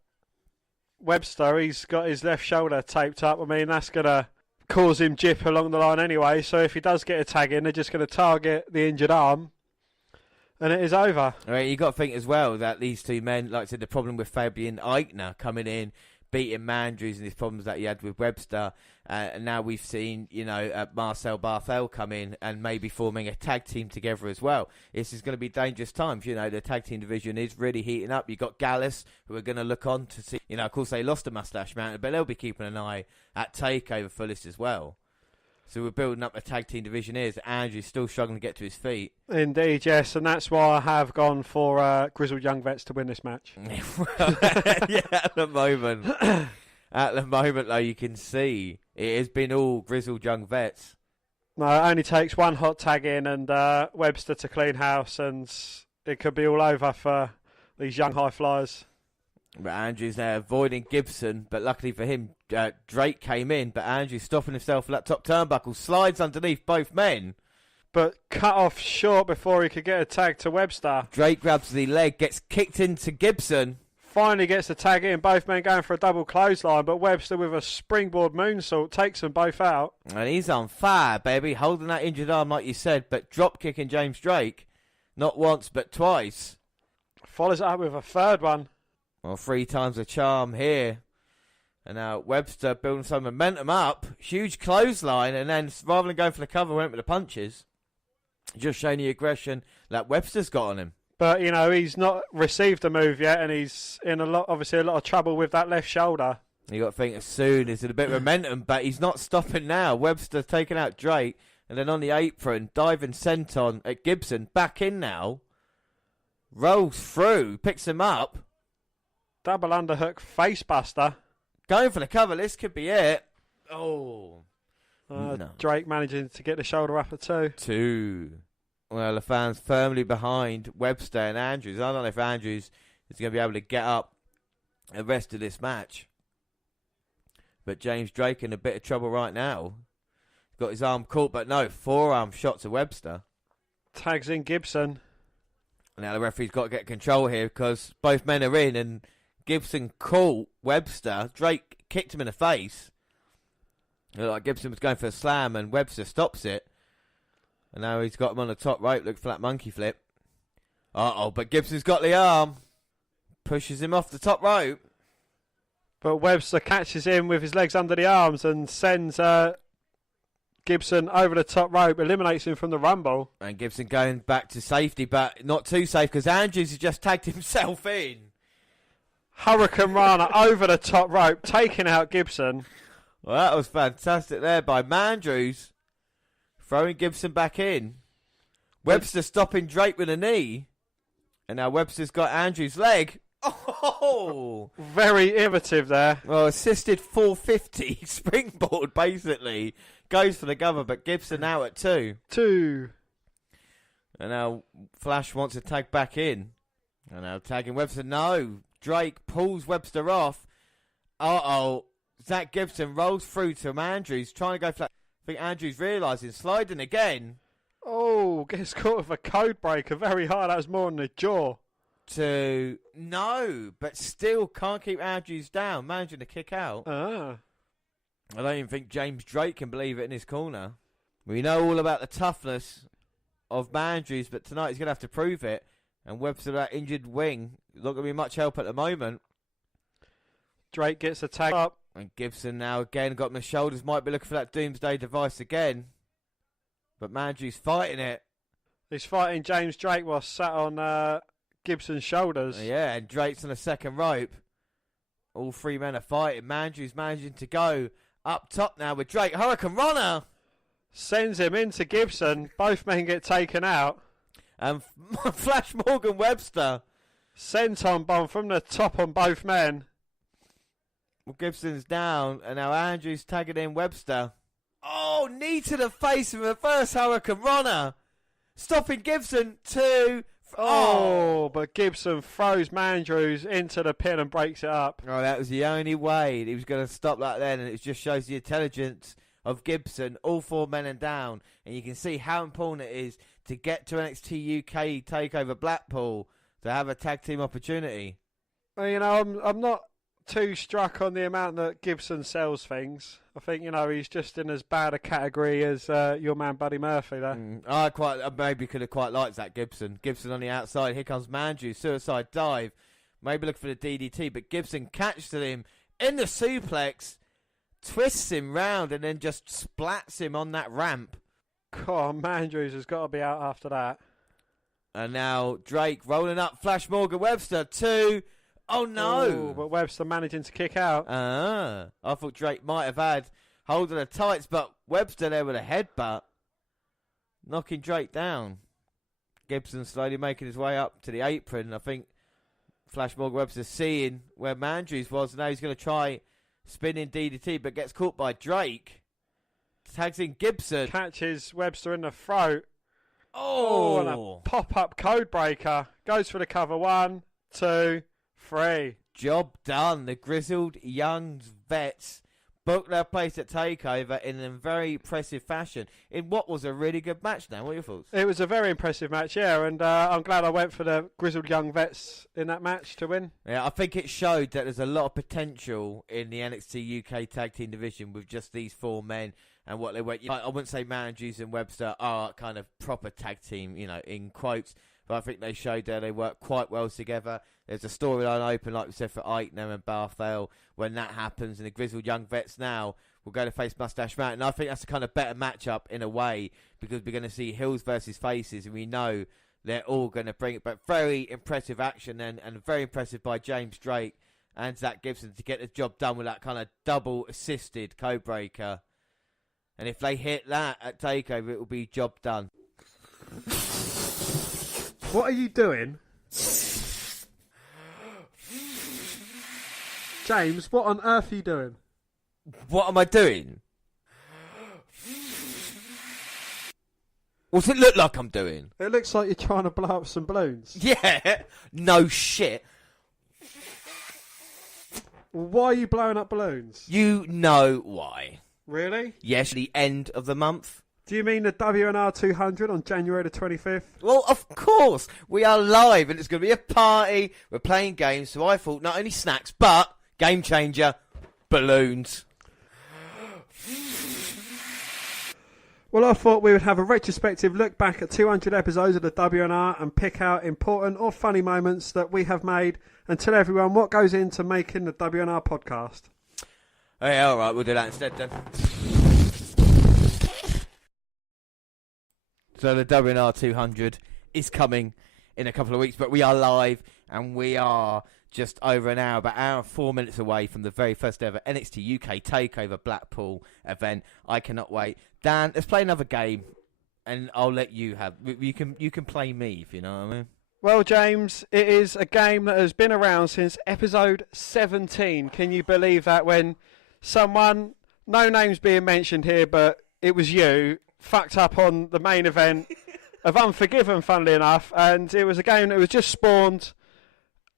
Webster, he's got his left shoulder taped up. I mean, that's going to cause him jip along the line anyway. So if he does get a tag in, they're just going to target the injured arm. And it is over. All right, you've got to think as well that these two men, like I said, the problem with Fabian Eichner coming in, beating Mandrews and his problems that he had with Webster. And now we've seen, Marcel Barthel come in and maybe forming a tag team together as well. This is going to be dangerous times. The tag team division is really heating up. You've got Gallus, who are going to look on to see, of course they lost a Mustache Mountain, but they'll be keeping an eye at TakeOver for this as well. So we're building up a tag team division here. So Andrew's still struggling to get to his feet. Indeed, yes. And that's why I have gone for Grizzled Young Vets to win this match. Yeah, at the moment. At the moment, though, you can see it has been all Grizzled Young Vets. No, it only takes one hot tag in and Webster to clean house, and it could be all over for these young high flyers. But Andrews there avoiding Gibson, but luckily for him, Drake came in, but Andrews stopping himself at that top turnbuckle, slides underneath both men. But cut off short before he could get a tag to Webster. Drake grabs the leg, gets kicked into Gibson. Finally gets the tag in, both men going for a double clothesline, but Webster with a springboard moonsault takes them both out. And he's on fire, baby, holding that injured arm like you said, but drop kicking James Drake. Not once, but twice. Follows it up with a third one. Well, 3 times the charm here. And now Webster building some momentum up. Huge clothesline. And then rather than going for the cover, went with the punches. Just showing the aggression that Webster's got on him. But, you know, he's not received the move yet. And he's in a lot of trouble with that left shoulder. You got to think as soon as a bit of momentum. But he's not stopping now. Webster taking out Drake. And then on the apron, diving senton at Gibson. Back in now. Rolls through. Picks him up. Double underhook facebuster. Going for the cover. This could be it. Oh. No. Drake managing to get the shoulder up at 2. 2. Well, the fans firmly behind Webster and Andrews. I don't know if Andrews is going to be able to get up the rest of this match. But James Drake in a bit of trouble right now. Got his arm caught, but no, forearm shot to Webster. Tags in Gibson. Now the referee's got to get control here because both men are in and Gibson caught Webster. Drake kicked him in the face. It looked like Gibson was going for a slam and Webster stops it. And now he's got him on the top rope. Look for that monkey flip. Uh-oh, but Gibson's got the arm. Pushes him off the top rope. But Webster catches him with his legs under the arms and sends Gibson over the top rope, eliminates him from the Rumble. And Gibson going back to safety, but not too safe because Andrews has just tagged himself in. Hurricane Rana over the top rope, taking out Gibson. Well, that was fantastic there by Mandrews. Throwing Gibson back in. Webster stopping Drake with a knee. And now Webster's got Andrews' leg. Oh! Very innovative there. Well, assisted 450 springboard, basically. Goes for the cover, but Gibson now at 2. 2. And now Flash wants to tag back in. And now tagging Webster. No. Drake pulls Webster off. Uh-oh. Zach Gibson rolls through to Andrews, trying to go for that. I think Andrews realising, sliding again. Oh, gets caught with a code breaker. Very hard. That was more on the jaw. No, but still can't keep Andrews down. Managing to kick out. I don't even think James Drake can believe it in his corner. We know all about the toughness of Andrews, but tonight he's going to have to prove it. And Webster, that injured wing, not going to be much help at the moment. Drake gets a tag up. And Gibson now again got him the shoulders. Might be looking for that doomsday device again. But Andrews fighting it. He's fighting James Drake while sat on Gibson's shoulders. Yeah, and Drake's on the second rope. All 3 men are fighting. Andrews managing to go up top now with Drake. Hurricane Runner sends him into Gibson. Both men get taken out. And Flash Morgan Webster. Senton bomb from the top on both men. Well, Gibson's down, and now Andrews tagging in Webster. Oh, knee to the face of a reverse Hurricane Runner. Stopping Gibson 2. Oh, but Gibson throws Mandrews into the pin and breaks it up. Oh, that was the only way he was going to stop that then, and it just shows the intelligence of Gibson. All 4 men are down, and you can see how important it is to get to NXT UK Takeover Blackpool to have a tag team opportunity. Well, you know, I'm not too struck on the amount that Gibson sells things. I think, you know, he's just in as bad a category as your man Buddy Murphy there. I maybe could have quite liked that Gibson. Gibson on the outside. Here comes Mandrews. Suicide dive. Maybe look for the DDT, but Gibson catches him in the suplex, twists him round, and then just splats him on that ramp. God, Mandrews has got to be out after that. And now Drake rolling up. Flash Morgan Webster 2. Oh, no. Ooh, but Webster managing to kick out. I thought Drake might have had hold of the tights, but Webster there with a headbutt. Knocking Drake down. Gibson slowly making his way up to the apron. I think Flash Morgan Webster seeing where Mandrews was. Now he's going to try spinning DDT, but gets caught by Drake. Tags in Gibson. Catches Webster in the throat. Oh, and a pop-up code breaker. Goes for the cover. 1, 2, 3. Job done. The grizzled young vets booked their place at TakeOver in a very impressive fashion in what was a really good match now. What are your thoughts? It was a very impressive match, yeah, and I'm glad I went for the grizzled young vets in that match to win. Yeah, I think it showed that there's a lot of potential in the NXT UK Tag Team division with just these 4 men and what they went. I wouldn't say Mandrews and Webster are kind of proper tag team, you know, in quotes. but I think they showed there they work quite well together. There's a storyline open, like we said, for Eichner and Barthel. When that happens, and the grizzled young vets now will go to face Mustache Mountain. And I think that's a kind of better matchup in a way, because we're going to see heels versus faces, and we know they're all going to bring it. But very impressive action and very impressive by James Drake and Zach Gibson to get the job done with that kind of double-assisted code-breaker. And if they hit that at TakeOver, it will be job done. What are you doing? James, what on earth are you doing? What am I doing? What's it look like I'm doing? It looks like you're trying to blow up some balloons. Yeah, no shit. Why are you blowing up balloons? You know why. Really? Yes, the end of the month. Do you mean the WNR198 on January the 25th? Well, of course. We are live and it's going to be a party. We're playing games, so I thought not only snacks, but game changer, balloons. Well, I thought we would have a retrospective look back at 200 episodes of the WNR and pick out important or funny moments that we have made and tell everyone what goes into making the WNR podcast. Oh, yeah, all right, we'll do that instead then. So the WNR 200 is coming in a couple of weeks, but we are live and we are just over an hour, about an hour and 4 minutes away from the very first ever NXT UK Takeover Blackpool event. I cannot wait. Dan, let's play another game, and I'll let you have. You can play me if you know what I mean. Well, James, it is a game that has been around since episode 17. Can you believe that? When someone, no names being mentioned here, but it was you, fucked up on the main event of Unforgiven, funnily enough, and it was a game that was just spawned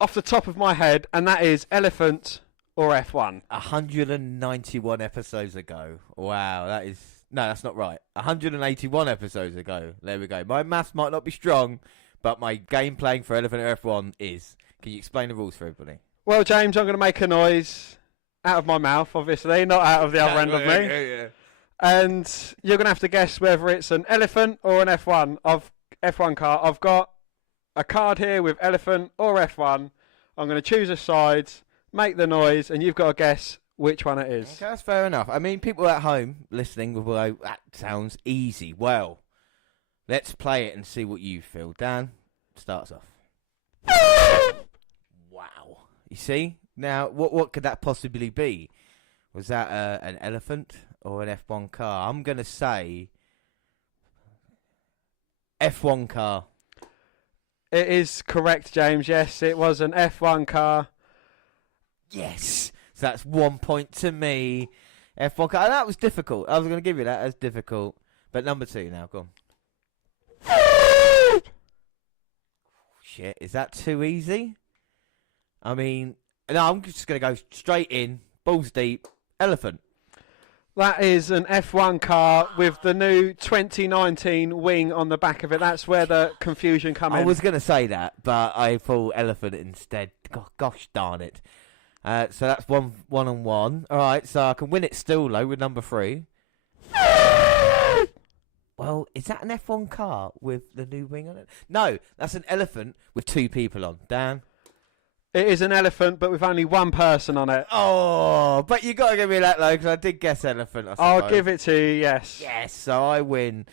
off the top of my head, and that is Elephant or F1. 191 episodes ago. Wow, that is... No, that's not right. 181 episodes ago. There we go. My maths might not be strong, but my game playing for Elephant or F1 is. Can you explain the rules for everybody? Well, James, I'm going to make a noise out of my mouth, obviously, not out of the other end of me. Yeah. And you're going to have to guess whether it's an elephant or an F1 F1 car. I've got a card here with elephant or F1. I'm going to choose a side, make the noise, and you've got to guess which one it is. Okay, that's fair enough. I mean, people at home listening will go, that sounds easy. Well, let's play it and see what you feel. Dan, starts off. Wow. You see? Now, what could that possibly be? Was that an elephant or an F1 car? I'm going to say F1 car. It is correct, James. Yes, it was an F1 car. Yes. So that's 1 point to me. F1 car. That was difficult. I was going to give you that as difficult. But number 2 now. Go on. Shit. Is that too easy? I mean, no, I'm just going to go straight in. Balls deep. Elephant. That is an F1 car with the new 2019 wing on the back of it. That's where the confusion comes in. I was going to say that, but I thought elephant instead. Gosh darn it. So that's one on one. All right, so I can win it still, though, with number 3. Well, is that an F1 car with the new wing on it? No, that's an elephant with 2 people on. Dan? It is an elephant, but with only 1 person on it. Oh, but you got to give me that, though, because I did guess elephant, I suppose. I'll give it to you, yes. Yes, so I win.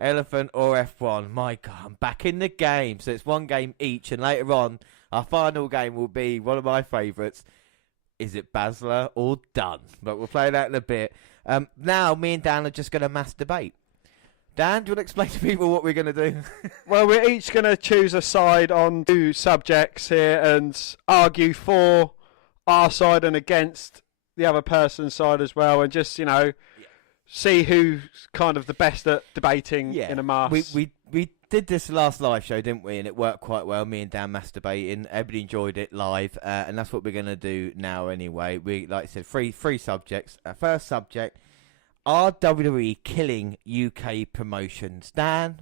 Elephant or F1. My God, I'm back in the game. So it's 1 game each, and later on, our final game will be one of my favourites. Is it Basler or Dunn? But we'll play that in a bit. Now, me and Dan are just going to mass debate. Dan, do you want to explain to people what we're going to do? Well, we're each going to choose a side on 2 subjects here and argue for our side and against the other person's side as well, and just, see who's kind of the best at debating in a mass. We did this last live show, didn't we? And it worked quite well. Me and Dan masturbating. Everybody enjoyed it live, and that's what we're going to do now anyway. We, like I said, three subjects. First subject, are WWE killing UK promotions? Dan,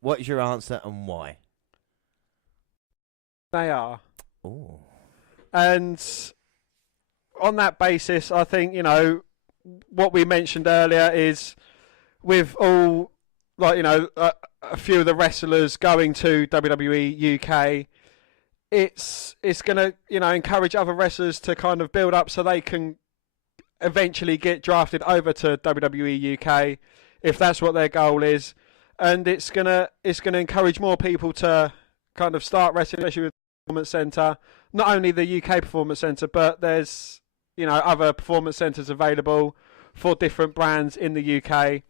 what is your answer and why? They are. Ooh. And on that basis, I think, what we mentioned earlier is with all like, a few of the wrestlers going to WWE UK, it's going to, encourage other wrestlers to kind of build up so they can eventually get drafted over to WWE UK if that's what their goal is. And it's gonna encourage more people to kind of start wrestling, especially with the Performance Centre. Not only the UK Performance Centre, but there's other performance centres available for different brands in the UK,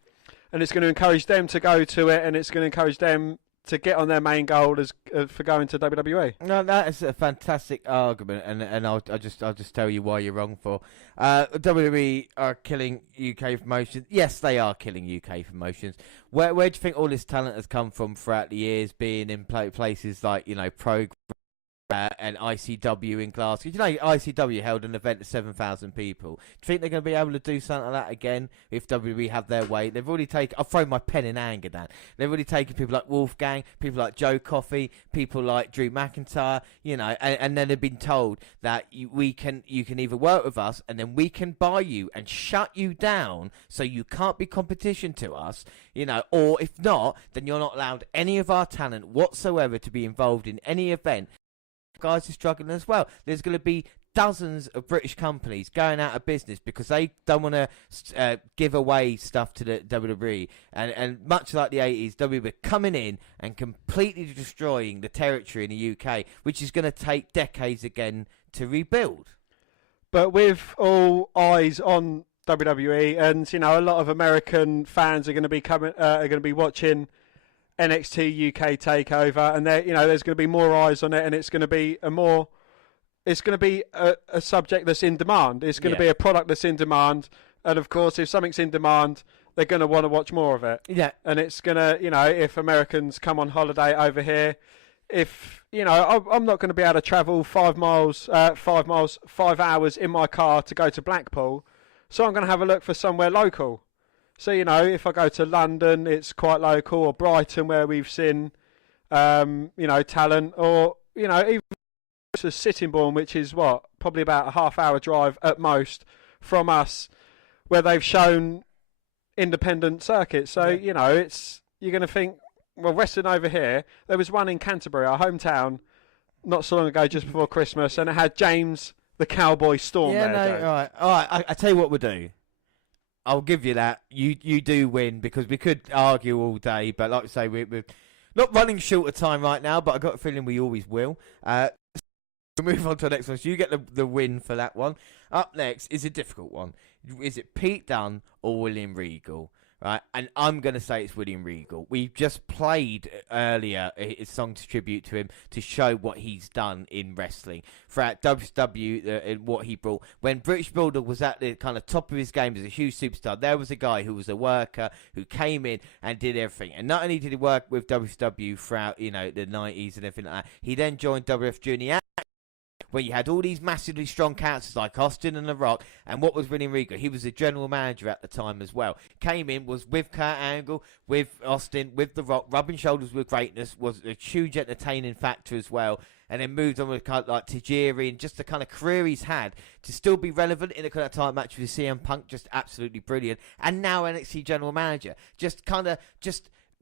and it's going to encourage them to go to it, and it's going to encourage them to get on their main goal as for going to WWE. No, that is a fantastic argument, and I'll just tell you why you're wrong. For WWE are killing UK promotions. Yes, they are killing UK promotions. Where do you think all this talent has come from throughout the years, being in places like Pro and ICW in Glasgow? ICW held an event of 7,000 people. Do you think they're going to be able to do something like that again if WWE have their way? They've already taken... I'll throw my pen in anger, Dan. They've already taken people like Wolfgang, people like Joe Coffey, people like Drew McIntyre, and then they've been told that you can either work with us and then we can buy you and shut you down so you can't be competition to us, or if not, then you're not allowed any of our talent whatsoever to be involved in any event. Guys are struggling as well. There's going to be dozens of British companies going out of business because they don't want to give away stuff to the WWE. And much like the 80s, WWE coming in and completely destroying the territory in the UK, which is going to take decades again to rebuild. But with all eyes on WWE, and a lot of American fans are going to be watching NXT UK Takeover, and there's going to be more eyes on it, and it's going to be a subject that's in demand. It's going to be a product that's in demand, and of course, if something's in demand, they're going to want to watch more of it. Yeah, and it's going to, if Americans come on holiday over here, I'm not going to be able to travel 5 hours in my car to go to Blackpool, so I'm going to have a look for somewhere local. So, if I go to London, it's quite local, or Brighton, where we've seen, talent, or, even to Sittingbourne, which is probably about a half-hour drive at most from us, where they've shown independent circuits. So, you're going to think, well, wrestling over here, there was one in Canterbury, our hometown, not so long ago, just before Christmas, and it had James the Cowboy Storm there. All right. I tell you what we'll do. I'll give you that. You do win, because we could argue all day, but like I say, we're not running short of time right now, but I've got a feeling we always will. We'll move on to the next one. So you get the win for that one. Up next is a difficult one. Is it Pete Dunne or William Regal? Right, and I'm going to say it's William Regal. We've just played earlier a song to tribute to him to show what he's done in wrestling throughout WCW and what he brought. When British Bulldog was at the kind of top of his game as a huge superstar, there was a guy who was a worker who came in and did everything. And not only did he work with WCW throughout, the 90s and everything like that, he then joined WF during the where you had all these massively strong characters like Austin and The Rock, and what was William Regal? He was a general manager at the time as well. Came in, was with Kurt Angle, with Austin, with The Rock, rubbing shoulders with greatness, was a huge entertaining factor as well, and then moved on with kind of like Tajiri, and just the kind of career he's had to still be relevant in a kind of time match with CM Punk, just absolutely brilliant, and now NXT general manager.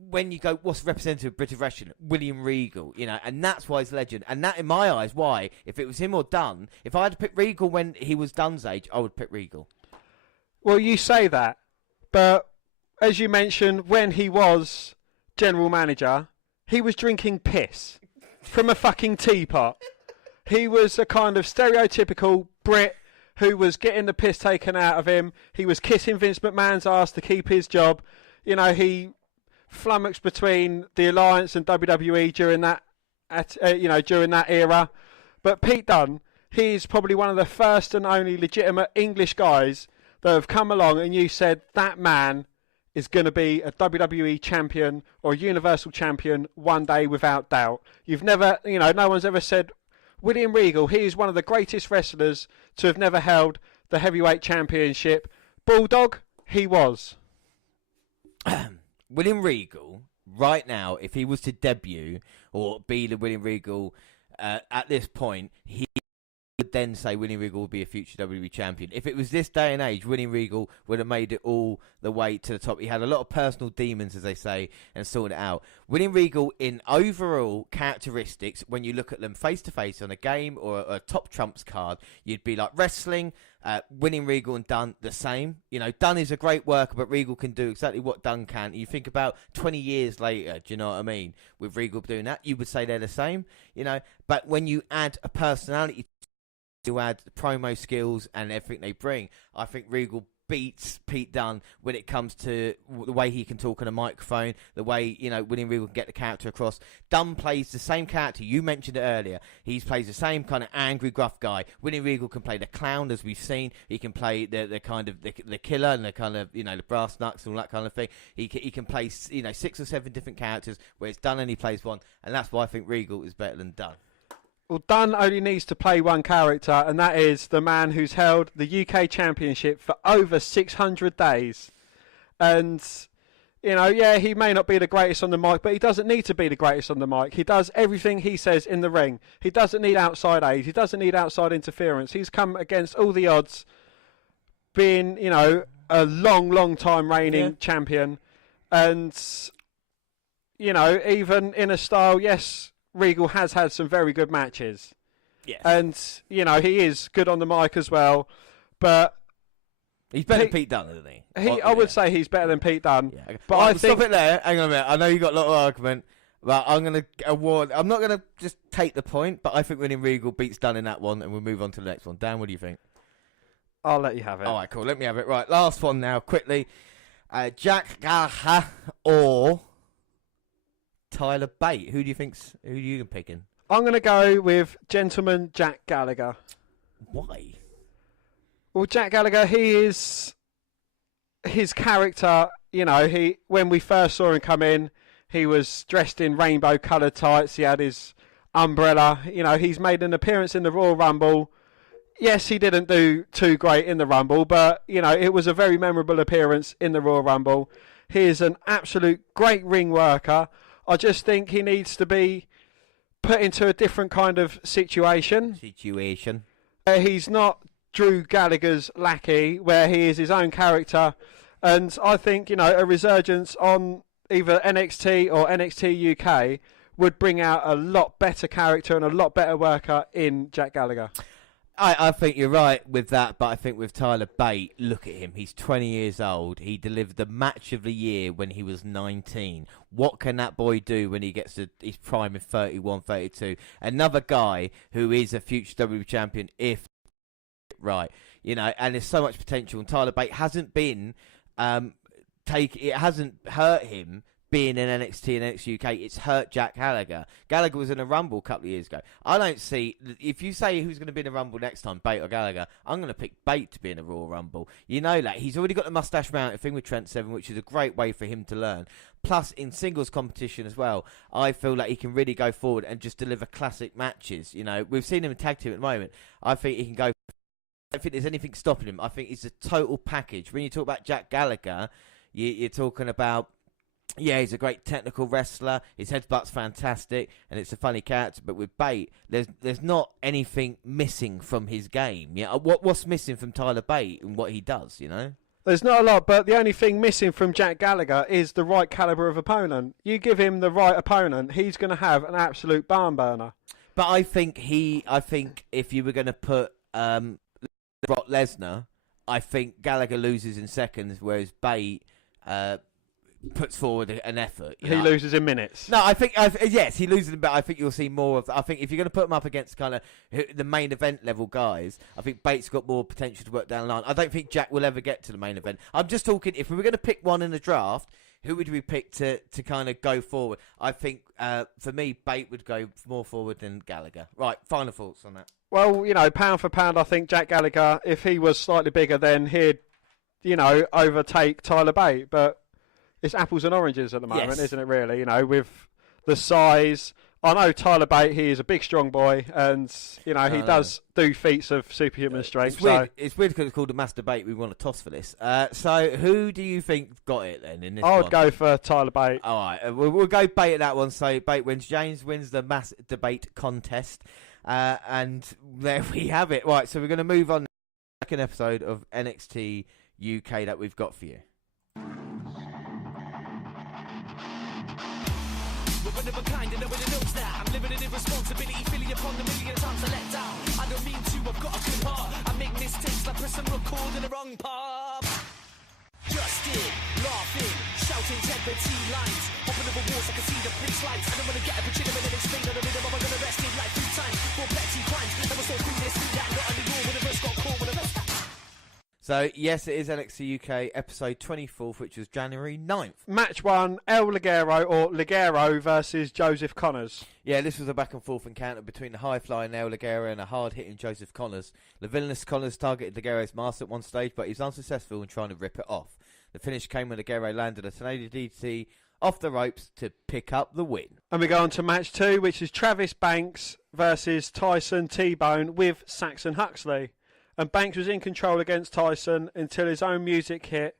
When you go, what's representative of British wrestling? William Regal, and that's why he's a legend. And that, in my eyes, why, if it was him or Dunne, if I had to pick Regal when he was Dunne's age, I would pick Regal. Well, you say that, but as you mentioned, when he was general manager, he was drinking piss from a fucking teapot. He was a kind of stereotypical Brit who was getting the piss taken out of him. He was kissing Vince McMahon's ass to keep his job. He flummoxed between the Alliance and WWE during that era. But Pete Dunne, he's probably one of the first and only legitimate English guys that have come along, and you said that man is going to be a WWE champion or a Universal champion one day without doubt. You've never, no one's ever said William Regal, he is one of the greatest wrestlers to have never held the heavyweight championship. Bulldog, he was. William Regal, right now, if he was to debut or be the William Regal at this point, he would then say William Regal would be a future WWE champion. If it was this day and age, William Regal would have made it all the way to the top. He had a lot of personal demons, as they say, and sorted it out. William Regal, in overall characteristics, when you look at them face-to-face on a game or a top trumps card, you'd be like wrestling, William Regal and Dunn, the same. You know, Dunn is a great worker, but Regal can do exactly what Dunn can. You think about 20 years later, do you know what I mean? With Regal doing that, you would say they're the same, you know. But when you add a personality, to add promo skills and everything they bring, I think Regal beats Pete Dunne when it comes to the way he can talk on a microphone, the way, you know, William Regal can get the character across. Dunne plays the same character. You mentioned it earlier. He plays the same kind of angry, gruff guy. William Regal can play the clown, as we've seen. He can play the kind of the killer and the kind of, you know, the brass knucks and all that kind of thing. He can play, you know, 6 or 7 different characters, whereas Dunne only plays one, and that's why I think Regal is better than Dunne. Well, Dunn only needs to play one character, and that is the man who's held the UK Championship for over 600 days. And, you know, yeah, he may not be the greatest on the mic, but he doesn't need to be the greatest on the mic. He does everything he says in the ring. He doesn't need outside aid. He doesn't need outside interference. He's come against all the odds, being, you know, a long time reigning champion. And, you know, even in a style, yes, Regal has had some very good matches. Yes. And, you know, he is good on the mic as well. But he's better than Pete Dunne, isn't he? I would say he's better than Pete Dunne. Yeah, okay. But I think... Stop it there. Hang on a minute. I know you got a lot of argument, but I'm going to award... I'm not going to just take the point, but I think William Regal beats Dunne in that one, and we'll move on to the next one. Dan, what do you think? I'll let you have it. All right, cool. Let me have it. Right, last one now, quickly. Jack Gallagher or Tyler Bate. Who are you picking? I'm going to go with gentleman Jack Gallagher. Why? Well, Jack Gallagher, his character, you know, when we first saw him come in, he was dressed in rainbow coloured tights. He had his umbrella. You know, he's made an appearance in the Royal Rumble. Yes, he didn't do too great in the Rumble, but, you know, it was a very memorable appearance in the Royal Rumble. He is an absolute great ring worker. I just think he needs to be put into a different kind of situation. He's not Drew Gallagher's lackey, where he is his own character. And I think, you know, a resurgence on either NXT or NXT UK would bring out a lot better character and a lot better worker in Jack Gallagher. I think you're right with that, but I think with Tyler Bate, look at him. He's 20 years old. He delivered the match of the year when he was 19. What can that boy do when he gets to his prime of 31, 32? Another guy who is a future WWE champion, if right, you know, and there's so much potential. And Tyler Bate hasn't been it hasn't hurt him being in NXT and NXT UK. It's hurt Jack Gallagher. Gallagher was in a Rumble a couple of years ago. I don't see... If you say who's going to be in a Rumble next time, Bate or Gallagher, I'm going to pick Bate to be in a Royal Rumble. You know that. He's already got the mustache mounted thing with Trent Seven, which is a great way for him to learn. Plus, in singles competition as well, I feel like he can really go forward and just deliver classic matches. You know, we've seen him in tag team at the moment. I think he can go... I don't think there's anything stopping him. I think he's a total package. When you talk about Jack Gallagher, you're talking about... Yeah, he's a great technical wrestler. His headbutt's fantastic, and it's a funny character. But with Bate, there's not anything missing from his game. Yeah, what's missing from Tyler Bate and what he does? You know, there's not a lot. But the only thing missing from Jack Gallagher is the right caliber of opponent. You give him the right opponent, he's going to have an absolute barn burner. But I think if you were going to put Brock Lesnar, I think Gallagher loses in seconds, whereas Bate puts forward an effort. He loses in minutes. No, I think yes, he loses, but I think you'll see more of. I think if you're going to put him up against kind of the main event level guys, I think Bates got more potential to work down the line. I don't think Jack will ever get to the main event. I'm just talking. If we were going to pick one in the draft, who would we pick to kind of go forward? I think for me, Bate would go more forward than Gallagher. Right, final thoughts on that. Well, you know, pound for pound, I think Jack Gallagher, if he was slightly bigger, then he'd, you know, overtake Tyler Bate, but. It's apples and oranges at the moment, isn't it, really? You know, with the size. I know Tyler Bate, he is a big, strong boy, and, you know, he does do feats of superhuman strength. It's weird because it's called a master Bate. We want a toss for this. So who do you think got it then in this one? I would go for Tyler Bate. All right, we'll go Bate at that one. So Bate wins. James wins the mass debate contest. And there we have it. Right, so we're going to move on to the second episode of NXT UK that we've got for you. We're one of a kind and nobody knows that. I'm living in irresponsibility, feeling upon the million times I let down. I don't mean to, I've got a good heart. I make mistakes like pressing record in the wrong part. Just it, laughing, shouting integrity lines. Hopping over walls, I can see the pitch lights. I don't want to get a picture of it and explain on the rhythm. I'm gonna arrest it like 3 times for petty crimes. And we're so through this, through that, not only war, when the verse got caught, when the verse. So, yes, it is NXT UK episode 24, which was January 9th. Match 1, El Ligero, or Ligero, versus Joseph Connors. Yeah, this was a back-and-forth encounter between the high-flying El Ligero and a hard-hitting Joseph Connors. The villainous Connors targeted Ligero's mask at one stage, but he was unsuccessful in trying to rip it off. The finish came when Ligero landed a tornado DDT off the ropes to pick up the win. And we go on to match 2, which is Travis Banks versus Tyson T-Bone with Saxon Huxley. And Banks was in control against Tyson until his own music hit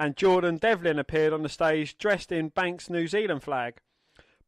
and Jordan Devlin appeared on the stage dressed in Banks' New Zealand flag.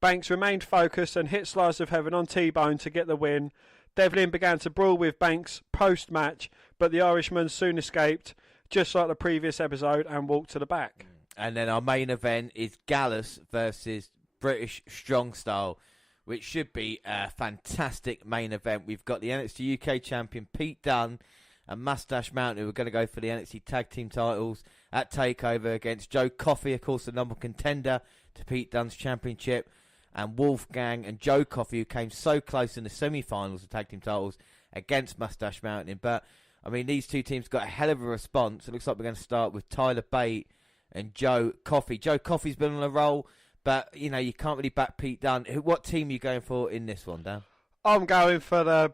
Banks remained focused and hit Slice of Heaven on T-Bone to get the win. Devlin began to brawl with Banks post-match, but the Irishman soon escaped, just like the previous episode, and walked to the back. And then our main event is Gallus versus British Strong Style, which should be a fantastic main event. We've got the NXT UK champion Pete Dunne and Mustache Mountain, who are going to go for the NXT Tag Team titles at TakeOver against Joe Coffey, of course, the number one contender to Pete Dunne's championship, and Wolfgang and Joe Coffey, who came so close in the semi-finals of Tag Team titles against Mustache Mountain. But, I mean, these two teams got a hell of a response. It looks like we're going to start with Tyler Bate and Joe Coffey. Joe Coffey's been on a roll, but, you know, you can't really back Pete Dunne. What team are you going for in this one, Dan? I'm going for the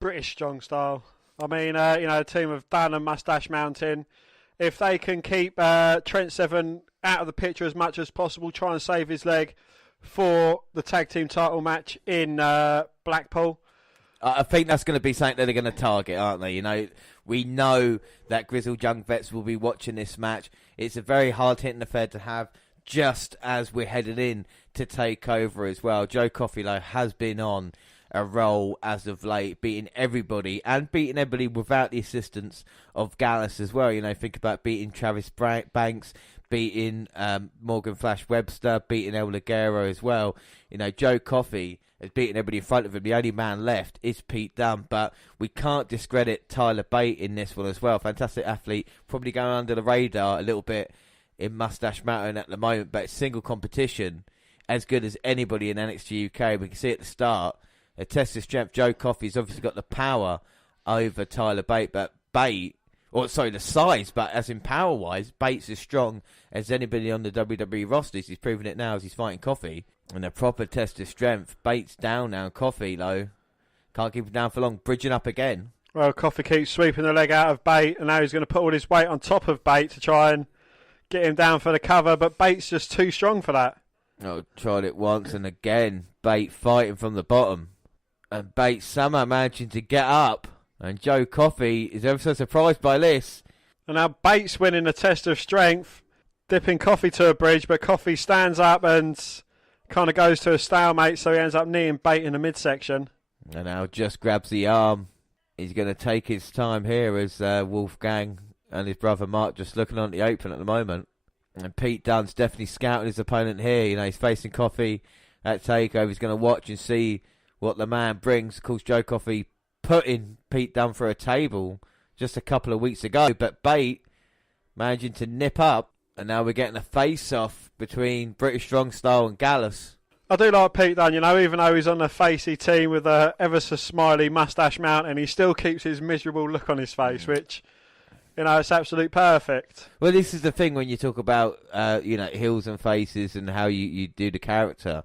British Strong Style. I mean, a team of Dan and Mustache Mountain. If they can keep Trent Seven out of the picture as much as possible, try and save his leg for the tag team title match in Blackpool. I think that's going to be something that they're going to target, aren't they? You know, we know that Grizzled Young Vets will be watching this match. It's a very hard-hitting affair to have, just as we're headed in to TakeOver as well. Joe Coffey, though, has been on a roll as of late, beating everybody without the assistance of Gallus as well. You know, think about beating Travis Banks, beating Morgan Flash Webster, beating El Ligero as well. You know, Joe Coffey has beaten everybody in front of him. The only man left is Pete Dunne, but we can't discredit Tyler Bate in this one as well. Fantastic athlete, probably going under the radar a little bit in Mustache Mountain at the moment, but it's single competition as good as anybody in NXT UK. We can see at the start, a test of strength. Joe Coffey's obviously got the power over Tyler Bate, but the size, but as in power-wise, Bates as strong as anybody on the WWE roster. He's proven it now as he's fighting Coffey. And a proper test of strength. Bates down now. Coffey, though, can't keep him down for long. Bridging up again. Well, Coffey keeps sweeping the leg out of Bate, and now he's going to put all his weight on top of Bate to try and get him down for the cover, but Bate's just too strong for that. Oh, tried it once, and again, Bate fighting from the bottom. And Bates somehow managing to get up. And Joe Coffey is ever so surprised by this. And now Bates winning the test of strength, dipping Coffey to a bridge, but Coffey stands up and kind of goes to a stalemate, so he ends up kneeing Bate in the midsection. And now just grabs the arm. He's going to take his time here as Wolfgang and his brother Mark just looking on the apron at the moment. And Pete Dunne's definitely scouting his opponent here. You know, he's facing Coffey at TakeOver. He's going to watch and see what the man brings. Of course, Joe Coffey putting Pete Dunne for a table just a couple of weeks ago, but Bate managing to nip up, and now we're getting a face-off between British Strong Style and Gallus. I do like Pete Dunne, you know, even though he's on the facey team with a ever so smiley Mustache Mountain, he still keeps his miserable look on his face, which, you know, it's absolute perfect. Well, this is the thing when you talk about, heels and faces and how you do the character.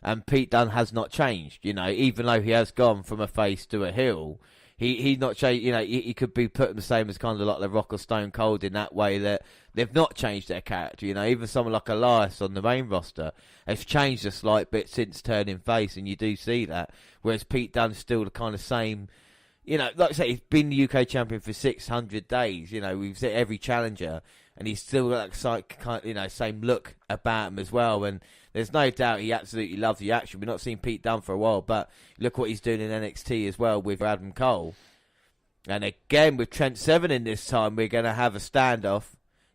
And Pete Dunne has not changed, you know, even though he has gone from a face to a heel. He's not changed, you know, he could be put the same as kind of like the Rock or Stone Cold in that way that they've not changed their character, you know. Even someone like Elias on the main roster has changed a slight bit since turning face, and you do see that. Whereas Pete Dunne's still the kind of same, you know, like I say, he's been the UK champion for 600 days, you know, we've seen every challenger, and he's still got that same look about him as well. And there's no doubt he absolutely loves the action. We've not seen Pete Dunne for a while, but look what he's doing in NXT as well with Adam Cole. And again, with Trent Seven in this time, we're going to have a standoff.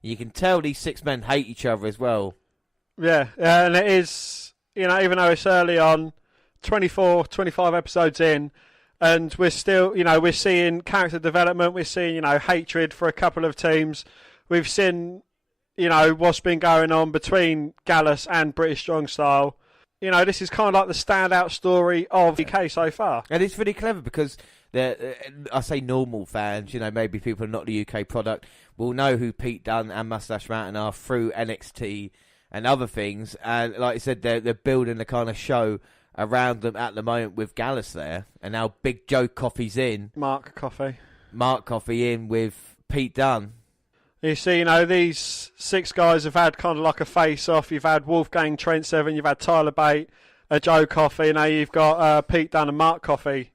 You can tell these 6 men hate each other as well. Yeah, and it is, even though it's early on, 24, 25 episodes in, and we're still, we're seeing character development, we're seeing, hatred for a couple of teams. We've seen, what's been going on between Gallus and British Strong Style. This is kind of like the standout story of UK so far. And it's really clever because I say normal fans, maybe people not the UK product, will know who Pete Dunne and Mustache Mountain are through NXT and other things. And like I said, they're building the kind of show around them at the moment with Gallus there. And now Big Joe Coffey's in. Mark Coffey in with Pete Dunne. You see, these 6 guys have had kind of like a face-off. You've had Wolfgang, Trent Seven, you've had Tyler Bate, Joe Coffey. Now you've got Pete Dunne and Mark Coffey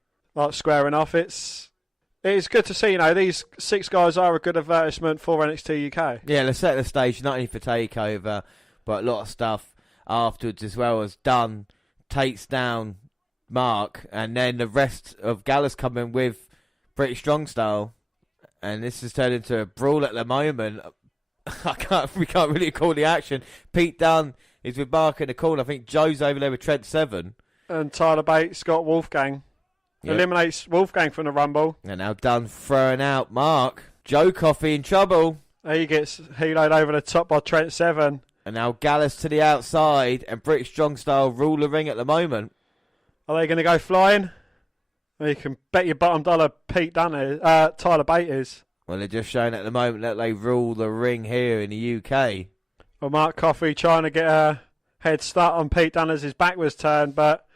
squaring off. It's good to see, these 6 guys are a good advertisement for NXT UK. Yeah, let's set the stage, not only for TakeOver, but a lot of stuff afterwards as well, as Dunne takes down Mark, and then the rest of Gallus coming with British Strong Style. And this has turned into a brawl at the moment. We can't really call the action. Pete Dunne is with Mark in the corner. I think Joe's over there with Trent Seven. And Tyler Bates got Wolfgang. Yep. Eliminates Wolfgang from the Rumble. And now Dunne throwing out Mark. Joe Coffey in trouble. He gets heloed over the top by Trent Seven. And now Gallus to the outside. And British Strong Style rule the ring at the moment. Are they going to go flying? You can bet your bottom dollar Pete Dunne is, Tyler Bate is. Well, they're just showing at the moment that they rule the ring here in the UK. Well, Mark Coffey trying to get a head start on Pete Dunne as his back was turned, but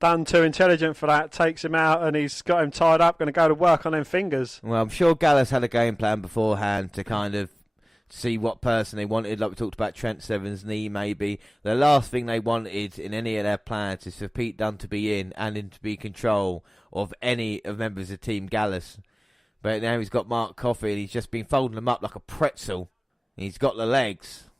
Dunne, too intelligent for that, takes him out and he's got him tied up, going to go to work on them fingers. Well, I'm sure Gallus had a game plan beforehand to kind of see what person they wanted, like we talked about Trent Seven's knee maybe. The last thing they wanted in any of their plans is for Pete Dunne to be in and to be in control of any of members of Team Gallus. But now he's got Mark Coffey and he's just been folding them up like a pretzel. He's got the legs.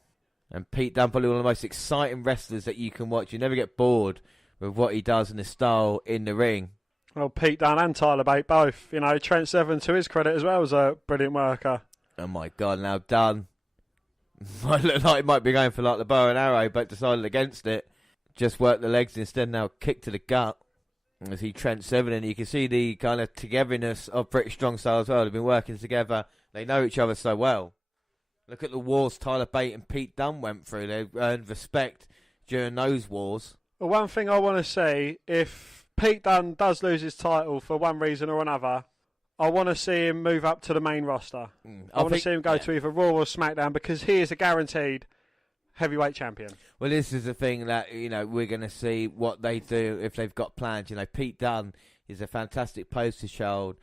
And Pete Dunne, probably one of the most exciting wrestlers that you can watch. You never get bored with what he does and his style in the ring. Well, Pete Dunne and Tyler Bate both. Trent Seven, to his credit as well, was a brilliant worker. Oh my God, now Dunne might look like he might be going for like the bow and arrow, but decided against it. Just worked the legs instead, now kick to the gut. As he Trent Seven, and you can see the kind of togetherness of British Strong Style as well. They've been working together. They know each other so well. Look at the wars Tyler Bate and Pete Dunne went through. They've earned respect during those wars. Well, one thing I want to see, if Pete Dunne does lose his title for one reason or another, I want to see him move up to the main roster. I want to see him go to either Raw or SmackDown, because he is a guaranteed heavyweight champion. Well, this is the thing that, we're going to see what they do if they've got plans. Pete Dunne is a fantastic poster child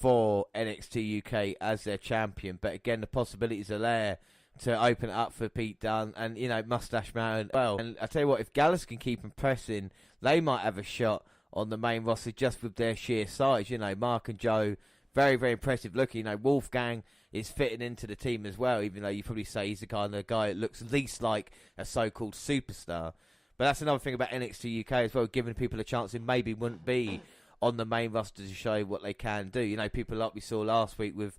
for NXT UK as their champion. But again, the possibilities are there to open it up for Pete Dunne and, Mustache Mountain. Well, and I tell you what, if Gallus can keep impressing, they might have a shot on the main roster just with their sheer size. Mark and Joe, very, very impressive looking. Wolfgang is fitting into the team as well, even though you probably say he's the kind of guy that looks least like a so-called superstar. But that's another thing about NXT UK as well, giving people a chance who maybe wouldn't be on the main roster to show what they can do. People like we saw last week with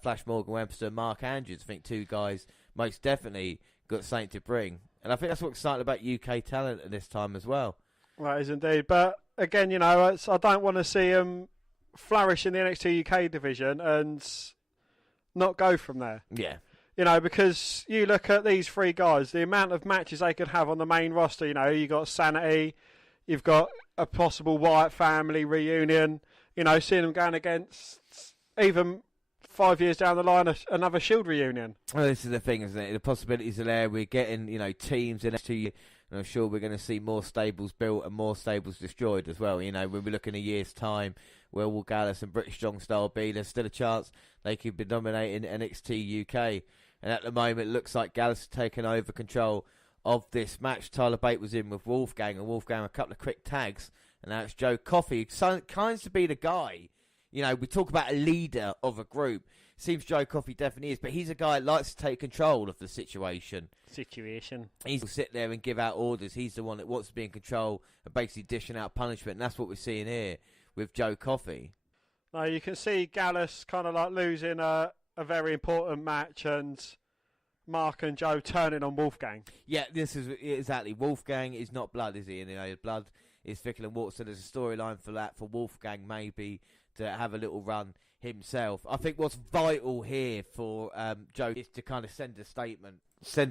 Flash Morgan Webster and Mark Andrews. I think 2 guys most definitely got something to bring. And I think that's what's exciting about UK talent at this time as well. Right, is indeed. But again, I don't want to see him flourish in the NXT UK division and not go from there. Yeah. Because you look at these 3 guys, the amount of matches they could have on the main roster, you got Sanity, you've got a possible Wyatt family reunion, seeing them going against, even 5 years down the line, another Shield reunion. Well, this is the thing, isn't it? The possibilities are there. We're getting, teams in NXT, and I'm sure we're going to see more stables built and more stables destroyed as well. When we look in a year's time, where will Gallus and British Strong Style be? There's still a chance they could be dominating NXT UK. And at the moment, it looks like Gallus has taken over control of this match. Tyler Bate was in with Wolfgang, and Wolfgang a couple of quick tags. And now it's Joe Coffey, who kinds to be the guy. We talk about a leader of a group. Seems Joe Coffey definitely is, but he's a guy that likes to take control of the situation. He'll sit there and give out orders. He's the one that wants to be in control and basically dishing out punishment. And that's what we're seeing here with Joe Coffey. Now you can see Gallus kind of like losing a very important match, and Mark and Joe turning on Wolfgang. Yeah, this is exactly. Wolfgang is not blood, is he? And, you know, blood is thicker than water. So there's a storyline for that, for Wolfgang maybe to have a little run himself. I think what's vital here for Joe is to kind of send a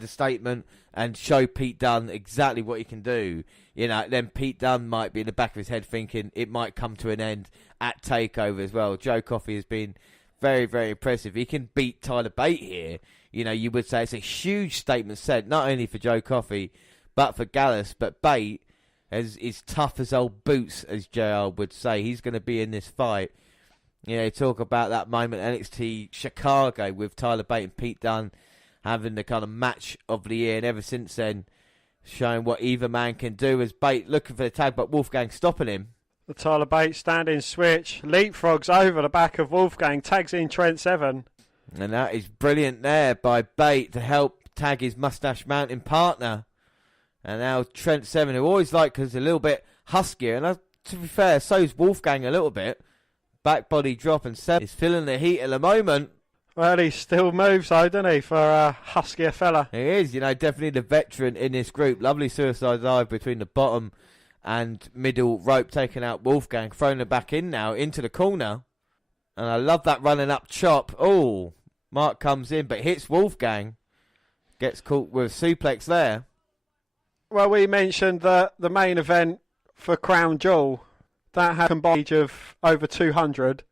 statement and show Pete Dunne exactly what he can do. You know, then Pete Dunne might be in the back of his head thinking it might come to an end at TakeOver as well. Joe Coffey has been very, very impressive. He can beat Tyler Bate here. You know, you would say it's a huge statement sent, not only for Joe Coffey, but for Gallus. But Bate is tough as old boots, as JR would say. He's going to be in this fight. You know, talk about that moment NXT Chicago with Tyler Bate and Pete Dunne having the kind of match of the year, and ever since then, showing what either man can do as Bate looking for the tag, but Wolfgang stopping him. The Tyler Bate standing switch, leapfrogs over the back of Wolfgang, tags in Trent Seven. And that is brilliant there by Bate to help tag his Mustache Mountain partner. And now Trent Seven, who always like is a little bit huskier, and to be fair, so's Wolfgang a little bit. Back body drop, and Seven is feeling the heat at the moment. Well, he still moves though, doesn't he, for a huskier fella? He is, you know, definitely the veteran in this group. Lovely suicide dive between the bottom and middle rope, taking out Wolfgang, throwing it back in now, into the corner. And I love that running up chop. Oh, Mark comes in, but hits Wolfgang. Gets caught with a suplex there. Well, we mentioned that the main event for Crown Jewel, that had a combined age of over 200.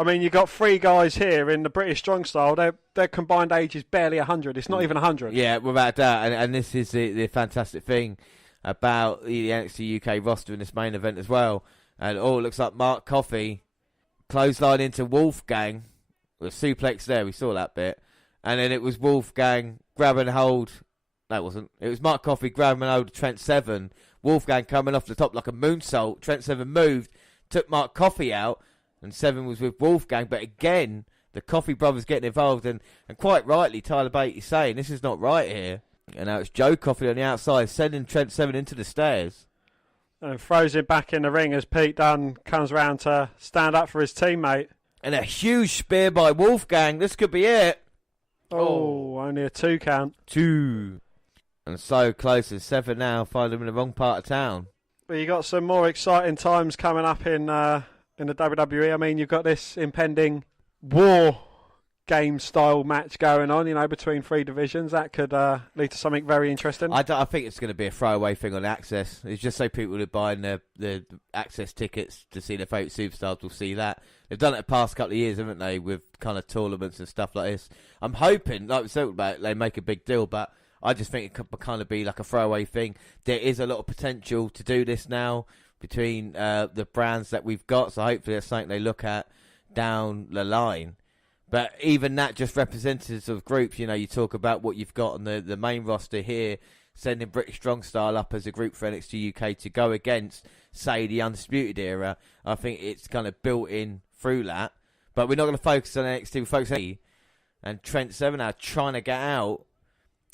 I mean, you've got three guys here in the British Strong Style. Their combined age is barely 100. It's not even 100. Yeah, without doubt. And this is the fantastic thing about the NXT UK roster in this main event as well. And it looks like Mark Coffey clothesline into Wolfgang. With a suplex there, we saw that bit. And then it was Wolfgang grabbing hold. No, it wasn't. It was Mark Coffey grabbing hold of Trent Seven. Wolfgang coming off the top like a moonsault. Trent Seven moved, took Mark Coffey out. And Seven was with Wolfgang, but again, the Coffey brothers getting involved, and quite rightly, Tyler Bate is saying, this is not right here. And now it's Joe Coffey on the outside, sending Trent Seven into the stairs. And throws him back in the ring as Pete Dunne comes round to stand up for his teammate. And a huge spear by Wolfgang, this could be it. Oh, only a 2 count. 2. And so close as Seven now, find him in the wrong part of town. But you got some more exciting times coming up in the WWE. I mean, you've got this impending war game style match going on, you know, between 3 divisions. That could lead to something very interesting. I think it's going to be a throwaway thing on Access. It's just so people who are buying the Access tickets to see their favourite superstars will see that. They've done it the past couple of years, haven't they, with kind of tournaments and stuff like this. I'm hoping, like we talked about, they make a big deal, but I just think it could kind of be like a throwaway thing. There is a lot of potential to do this now between the brands that we've got, so hopefully that's something they look at down the line. But even that, just representatives of groups, you know, you talk about what you've got on the main roster here, sending British Strong Style up as a group for NXT UK to go against, say, the Undisputed Era. I think it's kind of built in through that. But we're not going to focus on NXT, we're focusing on NXT. And Trent Seven now trying to get out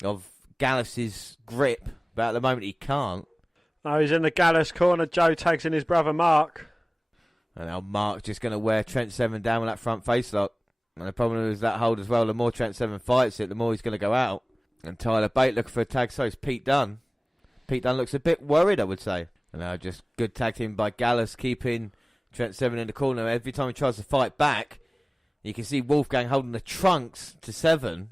of Gallus's grip, but at the moment he can't. No, he's in the Gallus corner. Joe tags in his brother Mark. And now Mark's just going to wear Trent Seven down with that front face lock. And the problem is that hold as well. The more Trent Seven fights it, the more he's going to go out. And Tyler Bate looking for a tag, so it's Pete Dunne. Pete Dunne looks a bit worried, I would say. And now just good tag team by Gallus, keeping Trent Seven in the corner. Every time he tries to fight back, you can see Wolfgang holding the trunks to Seven.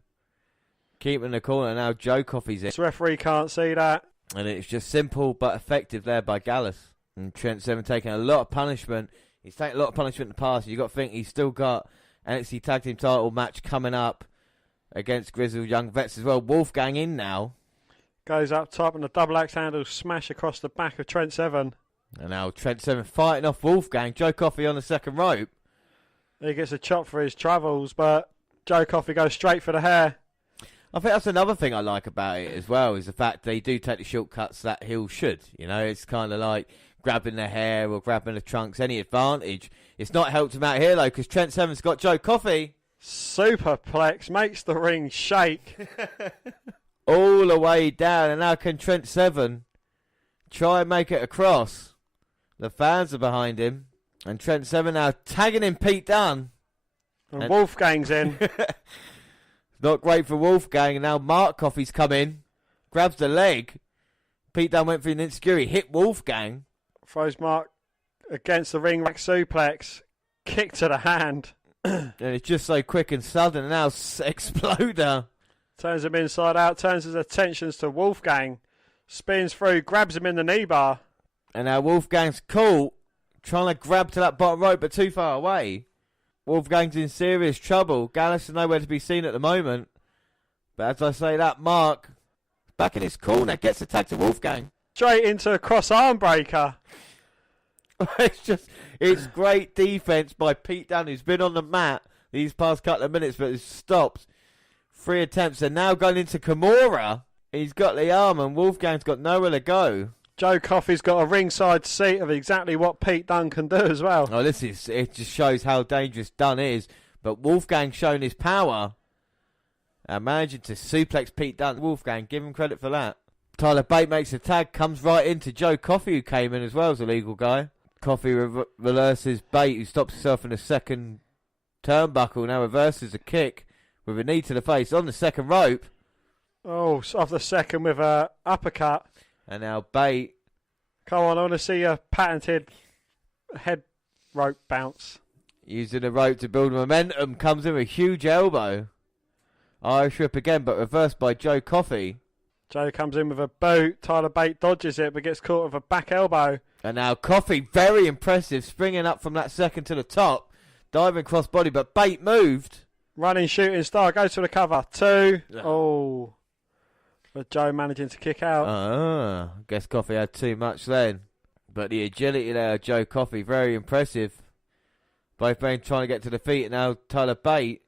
Keeping in the corner. Now Joe Coffey's in. This referee can't see that. And it's just simple but effective there by Gallus. And Trent Seven taking a lot of punishment. He's taken a lot of punishment in the past. You've got to think he's still got NXT Tag Team title match coming up against Grizzled Young Vets as well. Wolfgang in now. Goes up top and the double axe handle smash across the back of Trent Seven. And now Trent Seven fighting off Wolfgang. Joe Coffey on the second rope. He gets a chop for his travels, but Joe Coffey goes straight for the hair. I think that's another thing I like about it as well, is the fact they do take the shortcuts that heel should. You know, it's kind of like grabbing the hair or grabbing the trunks, any advantage. It's not helped him out here, though, because Trent Seven's got Joe Coffey. Superplex makes the ring shake. All the way down, and now can Trent Seven try and make it across? The fans are behind him, and Trent Seven now tagging in Pete Dunne. And Wolfgang's in. Not great for Wolfgang, and now Mark Coffey's come in, grabs the leg. Pete Dunne went for an Nxtuk, hit Wolfgang. Throws Mark against the ring rack suplex. Kick to the hand. And it's just so quick and sudden. And now Exploder. Turns him inside out, turns his attentions to Wolfgang. Spins through, grabs him in the knee bar. And now Wolfgang's caught, trying to grab to that bottom rope, but too far away. Wolfgang's in serious trouble. Gallus is nowhere to be seen at the moment. But as I say that, Mark, back in his corner, gets the tag to Wolfgang. Straight into a cross arm breaker. It's great defense by Pete Dunne, who's been on the mat these past couple of minutes, but it's stopped. 3 attempts, and now going into Kimura. He's got the arm, and Wolfgang's got nowhere to go. Joe Coffey's got a ringside seat of exactly what Pete Dunne can do as well. Oh, it just shows how dangerous Dunne is. But Wolfgang's shown his power. And managing to suplex Pete Dunne. Wolfgang, give him credit for that. Tyler Bate makes a tag, comes right into Joe Coffey, who came in as well as a legal guy. Coffey reverses Bate, who stops himself in the second turnbuckle. Now reverses a kick with a knee to the face on the second rope. Oh, off the second with a uppercut. And now Bate. Come on, I want to see a patented head rope bounce. Using the rope to build momentum. Comes in with a huge elbow. Irish whip again, but reversed by Joe Coffey. Joe comes in with a boot. Tyler Bate dodges it, but gets caught with a back elbow. And now Coffey, very impressive, springing up from that second to the top. Diving crossbody, but Bate moved. Running shooting star, goes for the cover. 2. Oh. But Joe managing to kick out. I guess Coffey had too much then. But the agility there, Joe Coffey, very impressive. Both men trying to get to the feet, and now Tyler Bate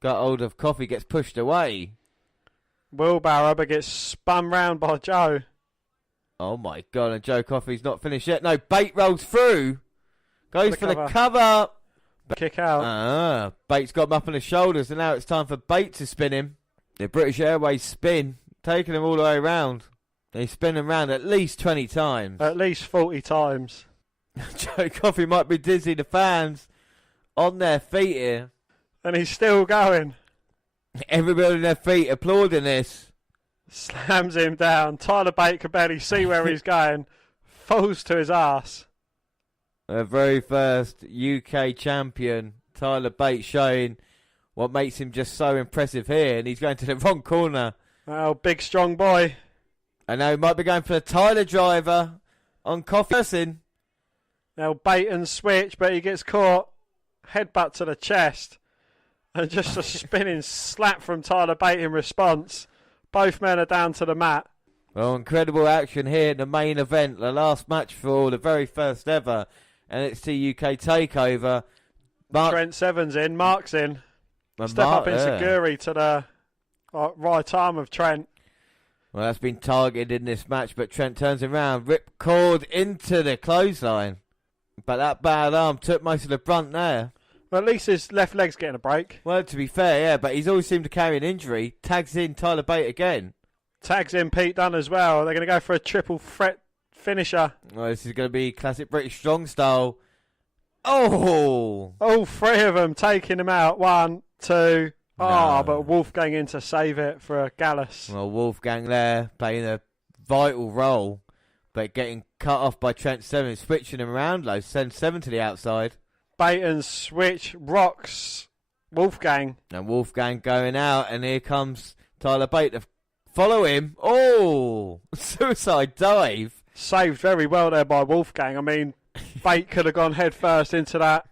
got hold of Coffey, gets pushed away. Wheelbarrow, but gets spun round by Joe. Oh my God, and Joe Coffey's not finished yet. No, Bate rolls through. Goes for the cover. Kick out. Bate's got him up on his shoulders, and now it's time for Bate to spin him. The British Airways spin, taking him all the way around. They spin him round at least 20 times. At least 40 times. Joe Coffey might be dizzy. The fans on their feet here. And he's still going. Everybody on their feet applauding this. Slams him down. Tyler Bate can barely see where he's going. Falls to his ass. The very first UK champion, Tyler Bate, showing what makes him just so impressive here. And he's going to the wrong corner. Oh, big strong boy. And now he might be going for the Tyler driver on Coffey. Now Bate and switch, but he gets caught. Headbutt to the chest. And just a spinning slap from Tyler Bate in response. Both men are down to the mat. Well, incredible action here in the main event. The last match for the very first ever NXT UK Takeover. Trent Seven's in, Mark's in. Step up Insecurity to the right arm of Trent. Well, that's been targeted in this match, but Trent turns around, rip cord into the clothesline. But that bad arm took most of the brunt there. Well, at least his left leg's getting a break. Well, to be fair, yeah, but he's always seemed to carry an injury. Tags in Tyler Bate again. Tags in Pete Dunne as well. They're going to go for a triple threat finisher. Well, this is going to be classic British strong style. Oh! All 3 of them taking him out. 1, 2. No. But Wolfgang in to save it for Gallus. Well, Wolfgang there playing a vital role, but getting cut off by Trent Seven, switching him around low, sends 7 to the outside. Bate and switch rocks Wolfgang. And Wolfgang going out, and here comes Tyler Bate to follow him. Oh! Suicide dive. Saved very well there by Wolfgang. I mean, Bate could have gone head first into that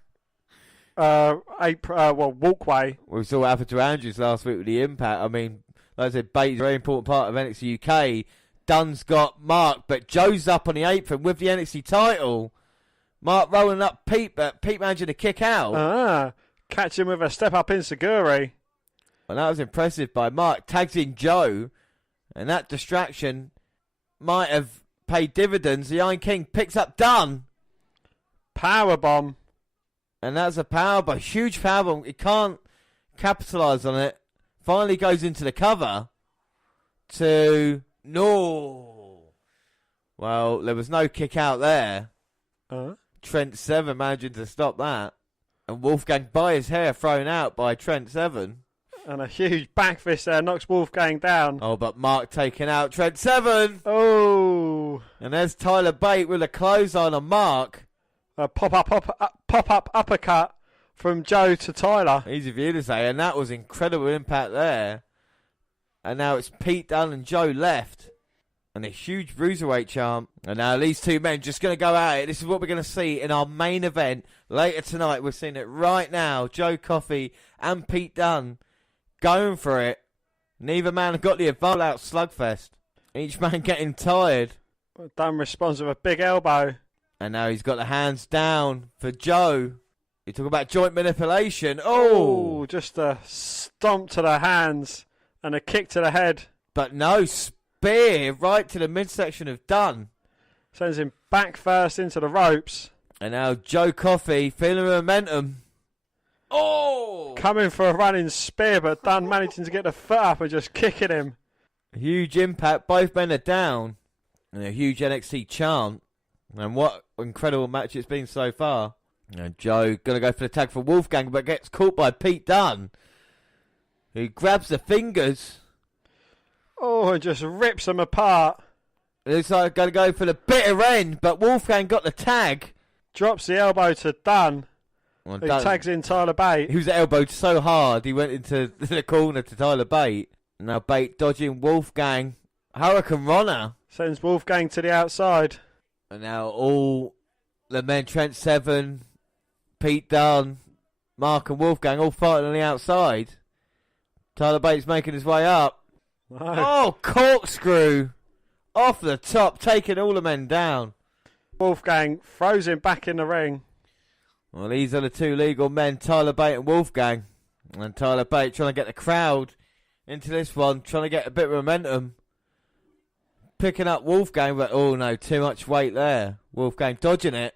walkway. We saw what happened to Andrews last week with the Impact. I mean, like I said, Bate's a very important part of NXT UK. Dunn's got Mark, but Joe's up on the apron with the NXT title. Mark rolling up Pete, but Pete managing to kick out. Catch him with a step up Insecurity. Well, that was impressive by Mark. Tags in Joe, and that distraction might have paid dividends. The Iron King picks up Dunn. Powerbomb. And that's a powerbomb, huge powerbomb. It can't capitalise on it, finally goes into the cover to... No! Well, there was no kick out there. Trent Seven managing to stop that. And Wolfgang by his hair thrown out by Trent Seven. And a huge back fist there knocks Wolfgang down. Oh, but Mark taking out Trent Seven. Oh. And there's Tyler Bate with a clothesline on Mark. A pop-up uppercut from Joe to Tyler. Easy for you to say. And that was incredible impact there. And now it's Pete Dunne and Joe left. And a huge bruiserweight chant. And now these two men just going to go at it. This is what we're going to see in our main event later tonight. We're seeing it right now. Joe Coffey and Pete Dunne going for it. Neither man got the all-out slugfest. Each man getting tired. Dunne responds with a big elbow. And now he's got the hands down for Joe. You talk about joint manipulation. Oh, just a stomp to the hands and a kick to the head. But no, spear right to the midsection of Dunne. Sends him back first into the ropes. And now Joe Coffey feeling momentum. Oh! Coming for a running spear, but Dunne managing to get the foot up and just kicking him. Huge impact. Both men are down. And a huge NXT chant. And what incredible match it's been so far. And Joe going to go for the tag for Wolfgang, but gets caught by Pete Dunne, who grabs the fingers. Oh, and just rips them apart. Looks like going to go for the bitter end, but Wolfgang got the tag. Drops the elbow to Dunne. Well, He tags in Tyler Bate. He was elbowed so hard, he went into the corner to Tyler Bate. Now Bate dodging Wolfgang. Hurricane Runner. Sends Wolfgang to the outside. And now all the men, Trent Seven, Pete Dunne, Mark and Wolfgang, all fighting on the outside. Tyler Bate's making his way up. No. Oh, corkscrew. Off the top, taking all the men down. Wolfgang throws him back in the ring. Well, these are the two legal men, Tyler Bate and Wolfgang. And Tyler Bate trying to get the crowd into this one, trying to get a bit of momentum. Picking up Wolfgang, but oh no, too much weight there. Wolfgang dodging it.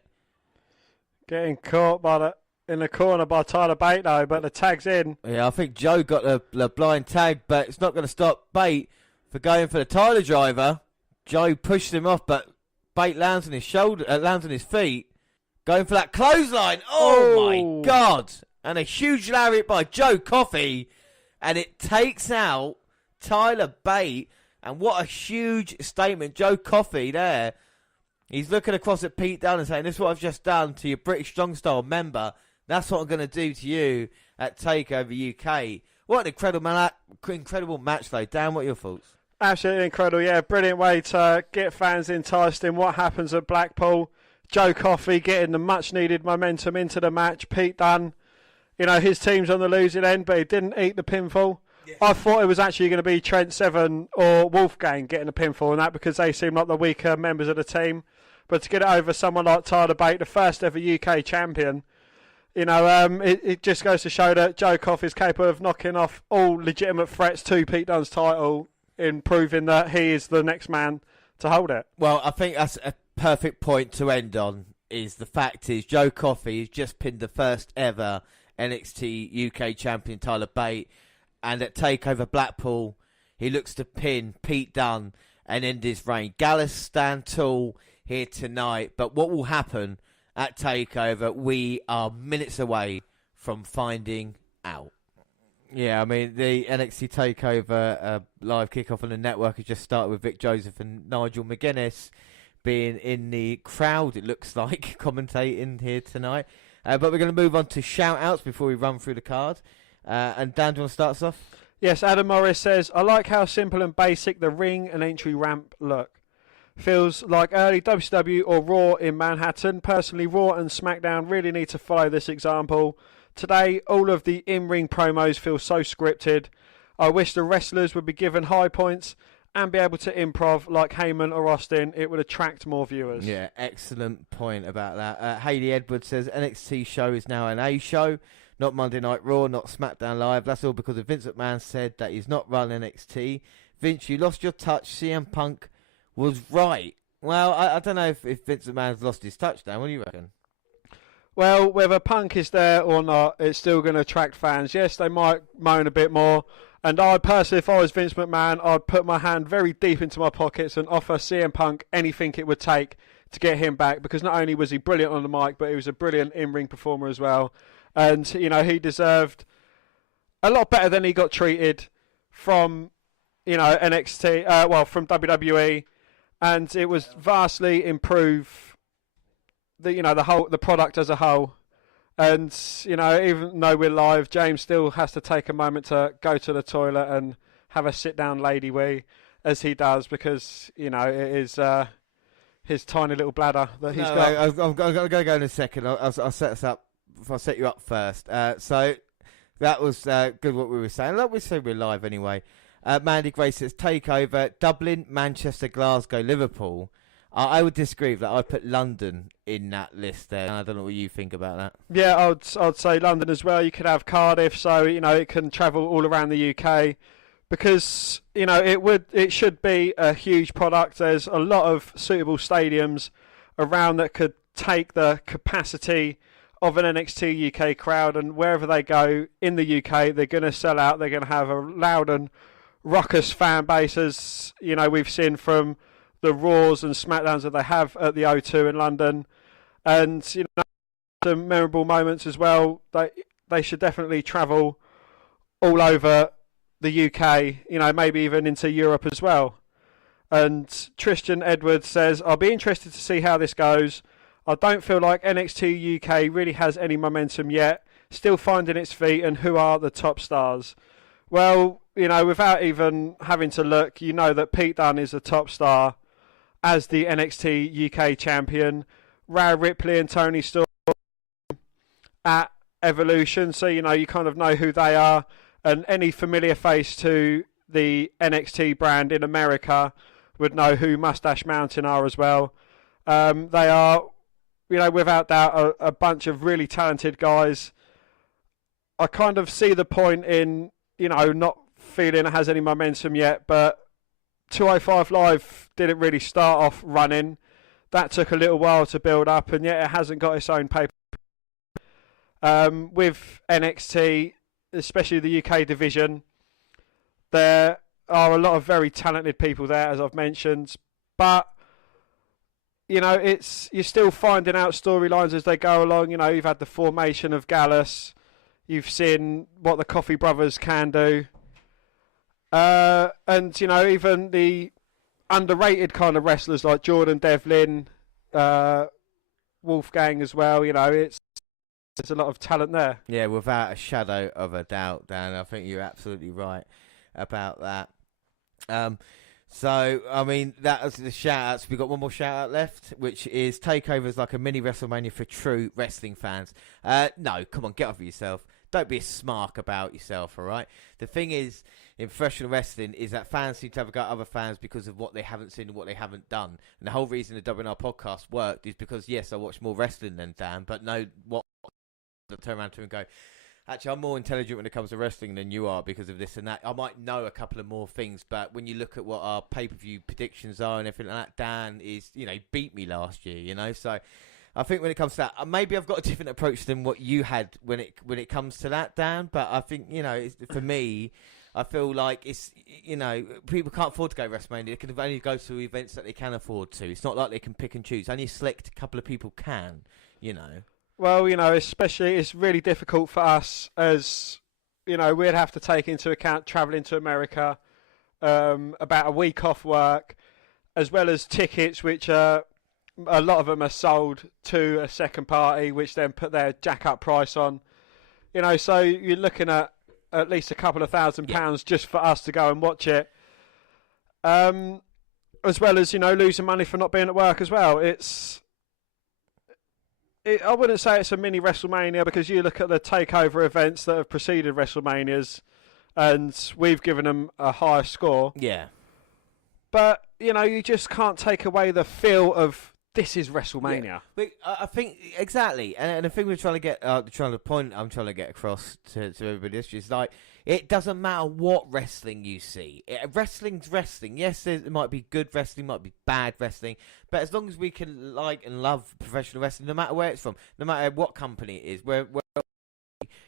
Getting caught in the corner by Tyler Bate though, but the tag's in. Yeah, I think Joe got the blind tag, but it's not going to stop Bate for going for the Tyler driver. Joe pushed him off, but Bate lands on his shoulder, lands on his feet. Going for that clothesline. Oh my God. And a huge lariat by Joe Coffey. And it takes out Tyler Bate. And what a huge statement. Joe Coffey there. He's looking across at Pete Dunne and saying, this is what I've just done to your British Strong Style member. That's what I'm going to do to you at TakeOver UK. What an incredible match though. Dan, what are your thoughts? Absolutely incredible. Yeah, brilliant way to get fans enticed in what happens at Blackpool. Joe Coffey getting the much needed momentum into the match. Pete Dunne, you know, his team's on the losing end, but he didn't eat the pinfall. Yeah. I thought it was actually going to be Trent Seven or Wolfgang getting the pinfall and that because they seem like the weaker members of the team. But to get it over someone like Tyler Bate, the first ever UK champion, you know, it just goes to show that Joe Coffey is capable of knocking off all legitimate threats to Pete Dunne's title in proving that he is the next man to hold it. Well, I think that's a perfect point to end on. Is the fact is Joe Coffey has just pinned the first ever NXT UK champion Tyler Bate, and at TakeOver Blackpool he looks to pin Pete Dunne and end his reign. Gallus stand tall here tonight, but what will happen at TakeOver we are minutes away from finding out. Yeah, I mean, the NXT TakeOver live kickoff on the network has just started with Vic Joseph and Nigel McGuinness being in the crowd, it looks like, commentating here tonight. But we're going to move on to shout-outs before we run through the card. And Dan, do you want to start us off? Yes, Adam Morris says, I like how simple and basic the ring and entry ramp look. Feels like early WCW or Raw in Manhattan. Personally, Raw and SmackDown really need to follow this example. Today, all of the in-ring promos feel so scripted. I wish the wrestlers would be given high points and be able to improv like Heyman or Austin. It would attract more viewers. Yeah, excellent point about that. Hayley Edwards says, NXT show is now an A show, not Monday Night Raw, not SmackDown Live. That's all because of Vince McMahon said that he's not running NXT. Vince, you lost your touch. CM Punk was right. Well, I don't know if Vince McMahon's lost his touch now. What do you reckon? Well, whether Punk is there or not, it's still going to attract fans. Yes, they might moan a bit more. And I personally, if I was Vince McMahon, I'd put my hand very deep into my pockets and offer CM Punk anything it would take to get him back, because not only was he brilliant on the mic, but he was a brilliant in-ring performer as well. And, you know, he deserved a lot better than he got treated from, you know, NXT, from WWE. And it was vastly improve the product as a whole. And, you know, even though we're live, James still has to take a moment to go to the toilet and have a sit-down lady wee, as he does, because, you know, it is his tiny little bladder that he's got. I'm going to go in a second. I'll set us up. I'll set you up first. So that was good what we were saying. Like we said, we're live anyway. Mandy Grace says Takeover, Dublin, Manchester, Glasgow, Liverpool. I would disagree with that. I'd put London in that list there. I don't know what you think about that. Yeah, I'd say London as well. You could have Cardiff, so, you know, it can travel all around the UK, because, you know, it should be a huge product. There's a lot of suitable stadiums around that could take the capacity of an NXT UK crowd, and wherever they go in the UK, they're going to sell out. They're going to have a loud and raucous fan base, as, you know, we've seen from the Raws and SmackDowns that they have at the O2 in London. And, you know, some memorable moments as well. They should definitely travel all over the UK, you know, maybe even into Europe as well. And Tristan Edwards says, I'll be interested to see how this goes. I don't feel like NXT UK really has any momentum yet. Still finding its feet, and who are the top stars? Well, you know, without even having to look, you know that Pete Dunne is a top star as the NXT UK champion. Rhea Ripley and Toni Storm at Evolution, so, you know, you kind of know who they are. And any familiar face to the NXT brand in America would know who Mustache Mountain are as well. They are, you know, without doubt, a bunch of really talented guys. I kind of see the point in, you know, not feeling it has any momentum yet, but 205 Live didn't really start off running. That took a little while to build up, and yet it hasn't got its own paper. With NXT, especially the UK division, there are a lot of very talented people there, as I've mentioned, but, you know, you're still finding out storylines as they go along. You know, you've had the formation of Gallus, you've seen what the Coffee Brothers can do, and, you know, even the underrated kind of wrestlers like Jordan Devlin, Wolfgang as well. You know, there's a lot of talent there. Yeah, without a shadow of a doubt, Dan. I think you're absolutely right about that. So, I mean, that was the shout-outs. We've got one more shout-out left, which is Takeover is like a mini WrestleMania for true wrestling fans. No, come on, get over yourself. Don't be a smark about yourself, all right? The thing is, in professional wrestling, is that fans seem to have got other fans because of what they haven't seen and what they haven't done. And the whole reason the WNR podcast worked is because, yes, I watch more wrestling than Dan, but no, what I turn around to him and go, actually, I'm more intelligent when it comes to wrestling than you are because of this and that. I might know a couple of more things, but when you look at what our pay-per-view predictions are and everything like that, Dan is, you know, beat me last year, you know. So I think when it comes to that, maybe I've got a different approach than what you had when it comes to that, Dan. But I think, you know, for me, I feel like it's, you know, people can't afford to go to WrestleMania. They can only go to events that they can afford to. It's not like they can pick and choose. Only a select couple of people can, you know. Well, you know, especially it's really difficult for us as, you know, we'd have to take into account travelling to America, about a week off work, as well as tickets, which a lot of them are sold to a second party, which then put their jack up price on. You know, so you're looking at least a couple of £1,000 just for us to go and watch it. As well as, you know, losing money for not being at work as well. I wouldn't say it's a mini WrestleMania, because you look at the takeover events that have preceded WrestleManias and we've given them a higher score. Yeah. But, you know, you just can't take away the feel of this is WrestleMania. Yeah. But I think, exactly, and the thing we're trying to get, I'm trying to get across to everybody is like, it doesn't matter what wrestling you see. Wrestling's wrestling. Yes, there might be good wrestling, might be bad wrestling, but as long as we can like and love professional wrestling, no matter where it's from, no matter what company it is, where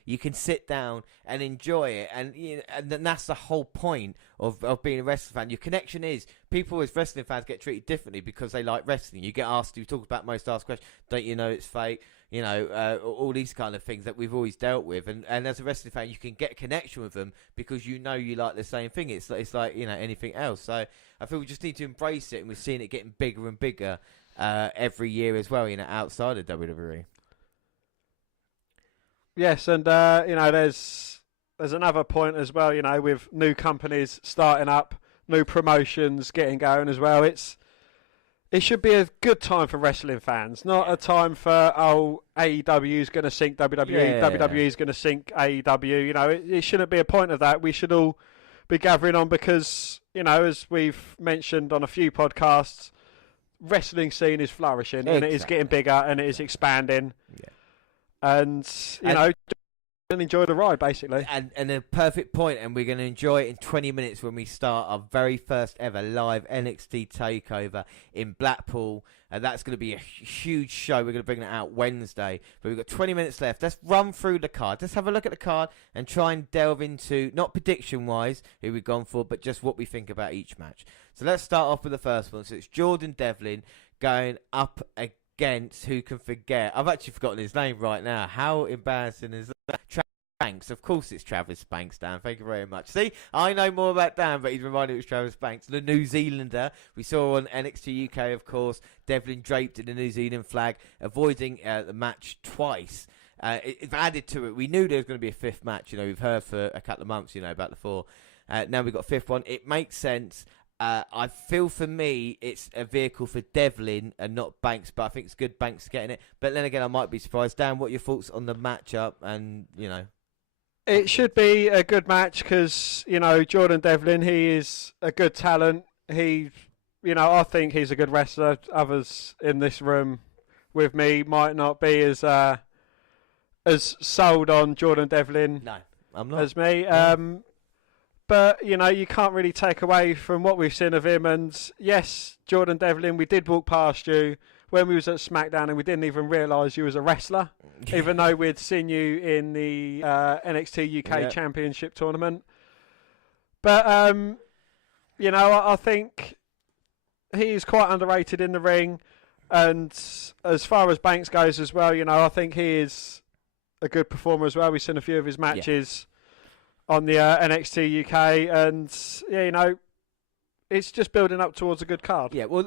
you can sit down and enjoy it, and and that's the whole point of being a wrestling fan. Your connection is, people as wrestling fans get treated differently because they like wrestling. You get asked, you talk about most asked questions, don't you know it's fake? All these kind of things that we've always dealt with, and as a wrestling fan, you can get a connection with them because you like the same thing. It's like anything else. So I feel we just need to embrace it, and we're seeing it getting bigger and bigger every year as well. Outside of WWE. Yes, and there's another point as well. With new companies starting up, new promotions getting going as well. It should be a good time for wrestling fans, not a time for AEW is going to sink WWE, WWE is going to sink AEW. It shouldn't be a point of that. We should all be gathering on because as we've mentioned on a few podcasts, wrestling scene is flourishing and it is getting bigger and it is expanding. Yeah. And enjoy the ride, basically. And a perfect point, and we're going to enjoy it in 20 minutes when we start our very first ever live NXT Takeover in Blackpool. That's going to be a huge show. We're going to bring that out Wednesday. But we've got 20 minutes left. Let's run through the card. Let's have a look at the card and try and delve into, not prediction-wise, who we've gone for, but just what we think about each match. So let's start off with the first one. So it's Jordan Devlin going up against, who can forget? I've actually forgotten his name right now. How embarrassing is that? Travis Banks. Of course it's Travis Banks, Dan. Thank you very much. See, I know more about Dan, but he's reminded it was Travis Banks. The New Zealander. We saw on NXT UK, of course, Devlin draped in the New Zealand flag, avoiding the match twice. It's added to it. We knew there was going to be a fifth match. We've heard for a couple of months, about the four. Now we've got a fifth one. It makes sense. I feel for me it's a vehicle for Devlin and not Banks, but I think it's good Banks getting it. But then again, I might be surprised. Dan, what are your thoughts on the matchup? And it should be a good match because Jordan Devlin, he is a good talent. I think he's a good wrestler. Others in this room with me might not be as sold on Jordan Devlin. No, I'm not. As me. No. But, you can't really take away from what we've seen of him. And, yes, Jordan Devlin, we did walk past you when we was at SmackDown and we didn't even realise you was a wrestler, even though we'd seen you in the NXT UK Championship tournament. But, I think he's quite underrated in the ring. And as far as Banks goes as well, I think he is a good performer as well. We've seen a few of his matches. Yeah. On the NXT UK, and it's just building up towards a good card. Yeah, well,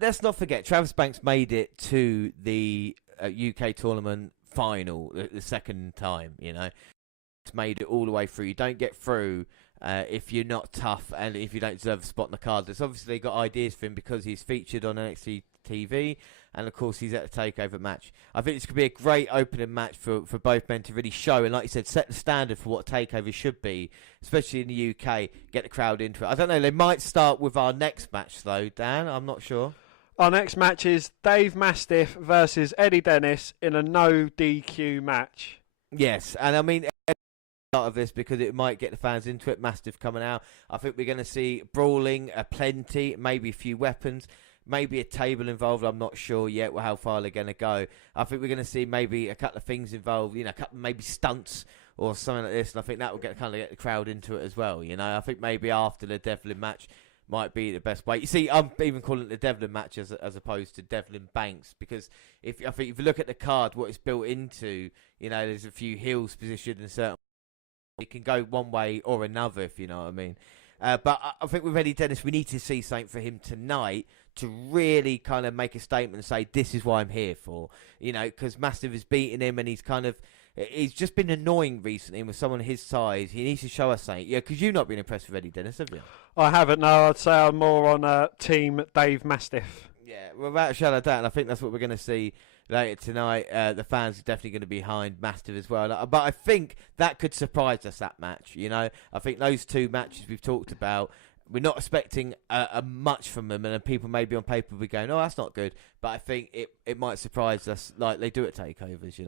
let's not forget, Travis Banks made it to the UK tournament final the second time. It's made it all the way through. You don't get through if you're not tough and if you don't deserve a spot in the card. There's obviously got ideas for him because he's featured on NXT TV. And, of course, he's at a takeover match. I think this could be a great opening match for both men to really show. And, like you said, set the standard for what a takeover should be, especially in the UK. Get the crowd into it. I don't know. They might start with our next match, though, Dan. I'm not sure. Our next match is Dave Mastiff versus Eddie Dennis in a no DQ match. Yes. And, I mean, part of this because it might get the fans into it. Mastiff coming out. I think we're going to see brawling plenty, maybe a few weapons. Maybe a table involved. I'm not sure yet how far they're going to go. I think we're going to see maybe a couple of things involved, a couple maybe stunts or something like this. And I think that will get the crowd into it as well. I think maybe after the Devlin match might be the best way. You see, I'm even calling it the Devlin match as opposed to Devlin Banks because I think if you look at the card, what it's built into, there's a few heels positioned in certain. It can go one way or another, if you know what I mean. But I think with Eddie Dennis, we need to see something for him tonight to really kind of make a statement and say, this is what I'm here for. Because Mastiff is beating him and he's just been annoying recently with someone his size. He needs to show us something. Yeah, because you've not been impressed with Eddie Dennis, have you? I haven't, no. I'd say I'm more on Team Dave Mastiff. Yeah, well, without a shadow of doubt, and I think that's what we're going to see later tonight. The fans are definitely going to be behind Mastiff as well. But I think that could surprise us, that match. I think those two matches we've talked about, we're not expecting much from them, and people maybe on paper will be going, oh, that's not good. But I think it might surprise us like they do at takeovers,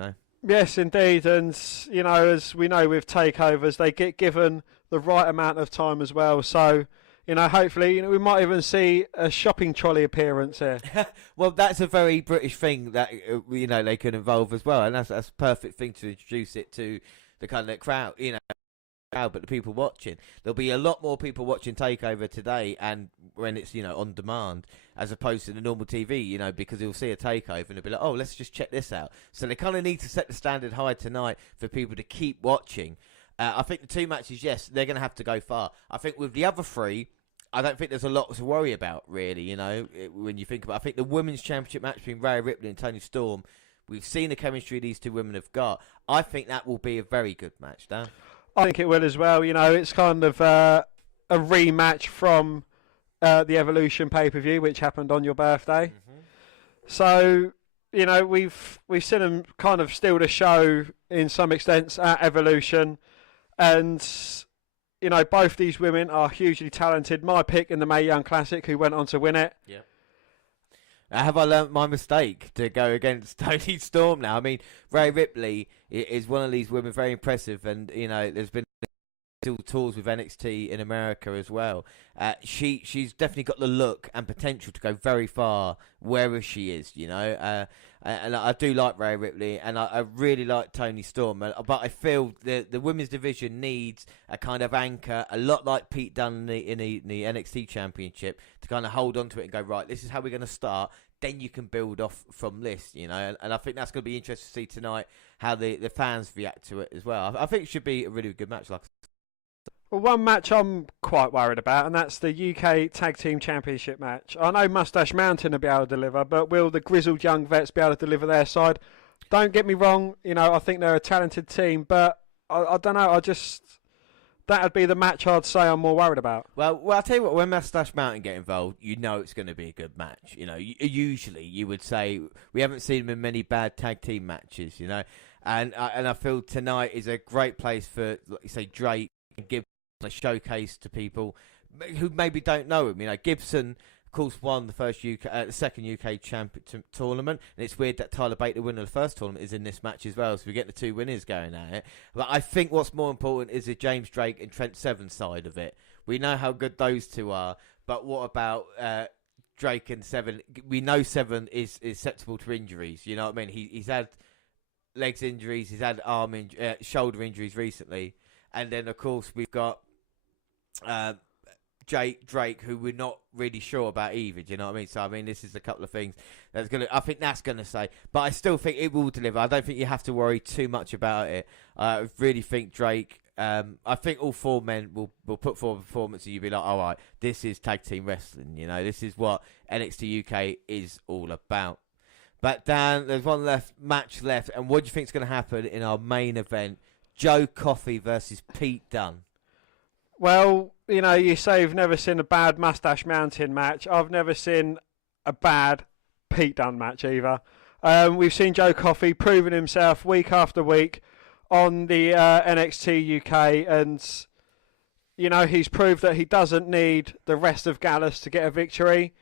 Yes, indeed. And, as we know with takeovers, they get given the right amount of time as well. So, hopefully, we might even see a shopping trolley appearance here. Well, that's a very British thing that, they can involve as well. And that's a perfect thing to introduce it to the kind of crowd, but the people watching. There'll be a lot more people watching Takeover today and when it's, on demand, as opposed to the normal TV, because they'll see a Takeover and they'll be like, oh, let's just check this out. So they kind of need to set the standard high tonight for people to keep watching. I think the 2 matches, yes, they're going to have to go far. I think with the other 3, I don't think there's a lot to worry about, really, when you think about it. I think the Women's Championship match between Rhea Ripley and Toni Storm, we've seen the chemistry these 2 women have got. I think that will be a very good match, Dan. I think it will as well. It's kind of a rematch from the Evolution pay-per-view, which happened on your birthday. Mm-hmm. So, we've seen them kind of steal the show in some extent at Evolution. And, both these women are hugely talented. My pick in the Mae Young Classic, who went on to win it. Yeah. Have I learnt my mistake to go against Toni Storm now? I mean, Rhea Ripley is one of these women, very impressive, and there's been tours with NXT in America as well. She's definitely got the look and potential to go very far wherever she is, and I do like Rhea Ripley, and I really like Toni Storm, but I feel the women's division needs a kind of anchor, a lot like Pete Dunne in the NXT Championship, to kind of hold on to it and go, right, this is how we're going to start. Then you can build off from this, and I think that's going to be interesting to see tonight how the fans react to it as well. I think it should be a really good match. Well, one match I'm quite worried about, and that's the UK Tag Team Championship match. I know Moustache Mountain will be able to deliver, but will the grizzled young vets be able to deliver their side? Don't get me wrong, I think they're a talented team, but I don't know, that would be the match I'd say I'm more worried about. Well, I'll tell you what, when Moustache Mountain get involved, it's going to be a good match. Usually you would say, we haven't seen them in many bad tag team matches, and I feel tonight is a great place for, like you say, Drake and Gibson, a showcase to people who maybe don't know him. Gibson, of course, won the second UK Championship tournament, and it's weird that Tyler Bate, the winner of the first tournament, is in this match as well. So we get the 2 winners going at it. But I think what's more important is the James Drake and Trent Seven side of it. We know how good those 2 are, but what about Drake and Seven? We know Seven is susceptible to injuries. You know what I mean? He's had legs injuries, he's had shoulder injuries recently. And then, of course, we've got Drake, who we're not really sure about either. Do you know what I mean? So, I mean, this is a couple of things I think that's going to say. But I still think it will deliver. I don't think you have to worry too much about it. I really think Drake, I think all 4 men will put forward a performance and you'll be like, all right, this is tag team wrestling. This is what NXT UK is all about. But, Dan, there's one match left. And what do you think is going to happen in our main event? Joe Coffey versus Pete Dunne. Well, you say you've never seen a bad Moustache Mountain match. I've never seen a bad Pete Dunne match either. We've seen Joe Coffey proving himself week after week on the NXT UK, and he's proved that he doesn't need the rest of Gallus to get a victory.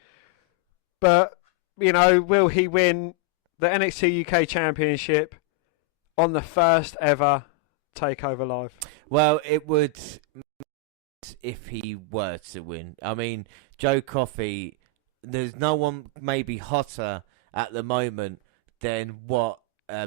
But will he win the NXT UK Championship on the first ever Takeover Live? Well, it would if he were to win. I mean, Joe Coffey, there's no one maybe hotter at the moment than what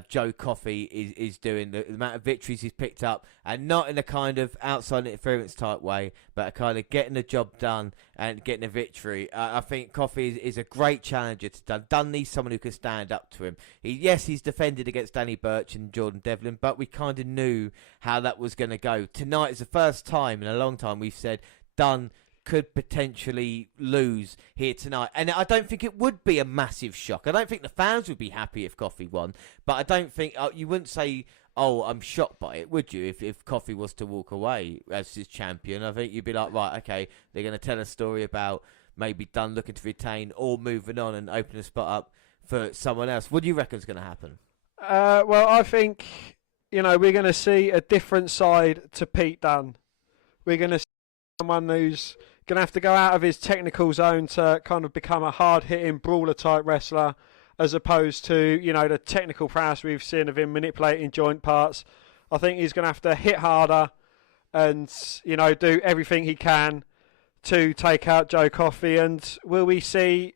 Joe Coffey is doing. The amount of victories he's picked up, and not in a kind of outside interference type way, but a kind of getting the job done and getting a victory. I think Coffey is a great challenger to Dunne. Dunne needs someone who can stand up to him. He's defended against Danny Burch and Jordan Devlin, but we kind of knew how that was going to go. Tonight is the first time in a long time we've said Dunne could potentially lose here tonight. And I don't think it would be a massive shock. I don't think the fans would be happy if Coffey won, but I don't think you wouldn't say, oh, I'm shocked by it, would you, if Coffey was to walk away as his champion? I think you'd be like, right, okay, they're going to tell a story about maybe Dunne looking to retain or moving on and open a spot up for someone else. What do you reckon is going to happen? Well, I think, we're going to see a different side to Pete Dunne. We're going to see someone who's going to have to go out of his technical zone to kind of become a hard-hitting, brawler-type wrestler. as opposed to, the technical prowess we've seen of him manipulating joint parts. I think he's going to have to hit harder and, do everything he can to take out Joe Coffey. And will we see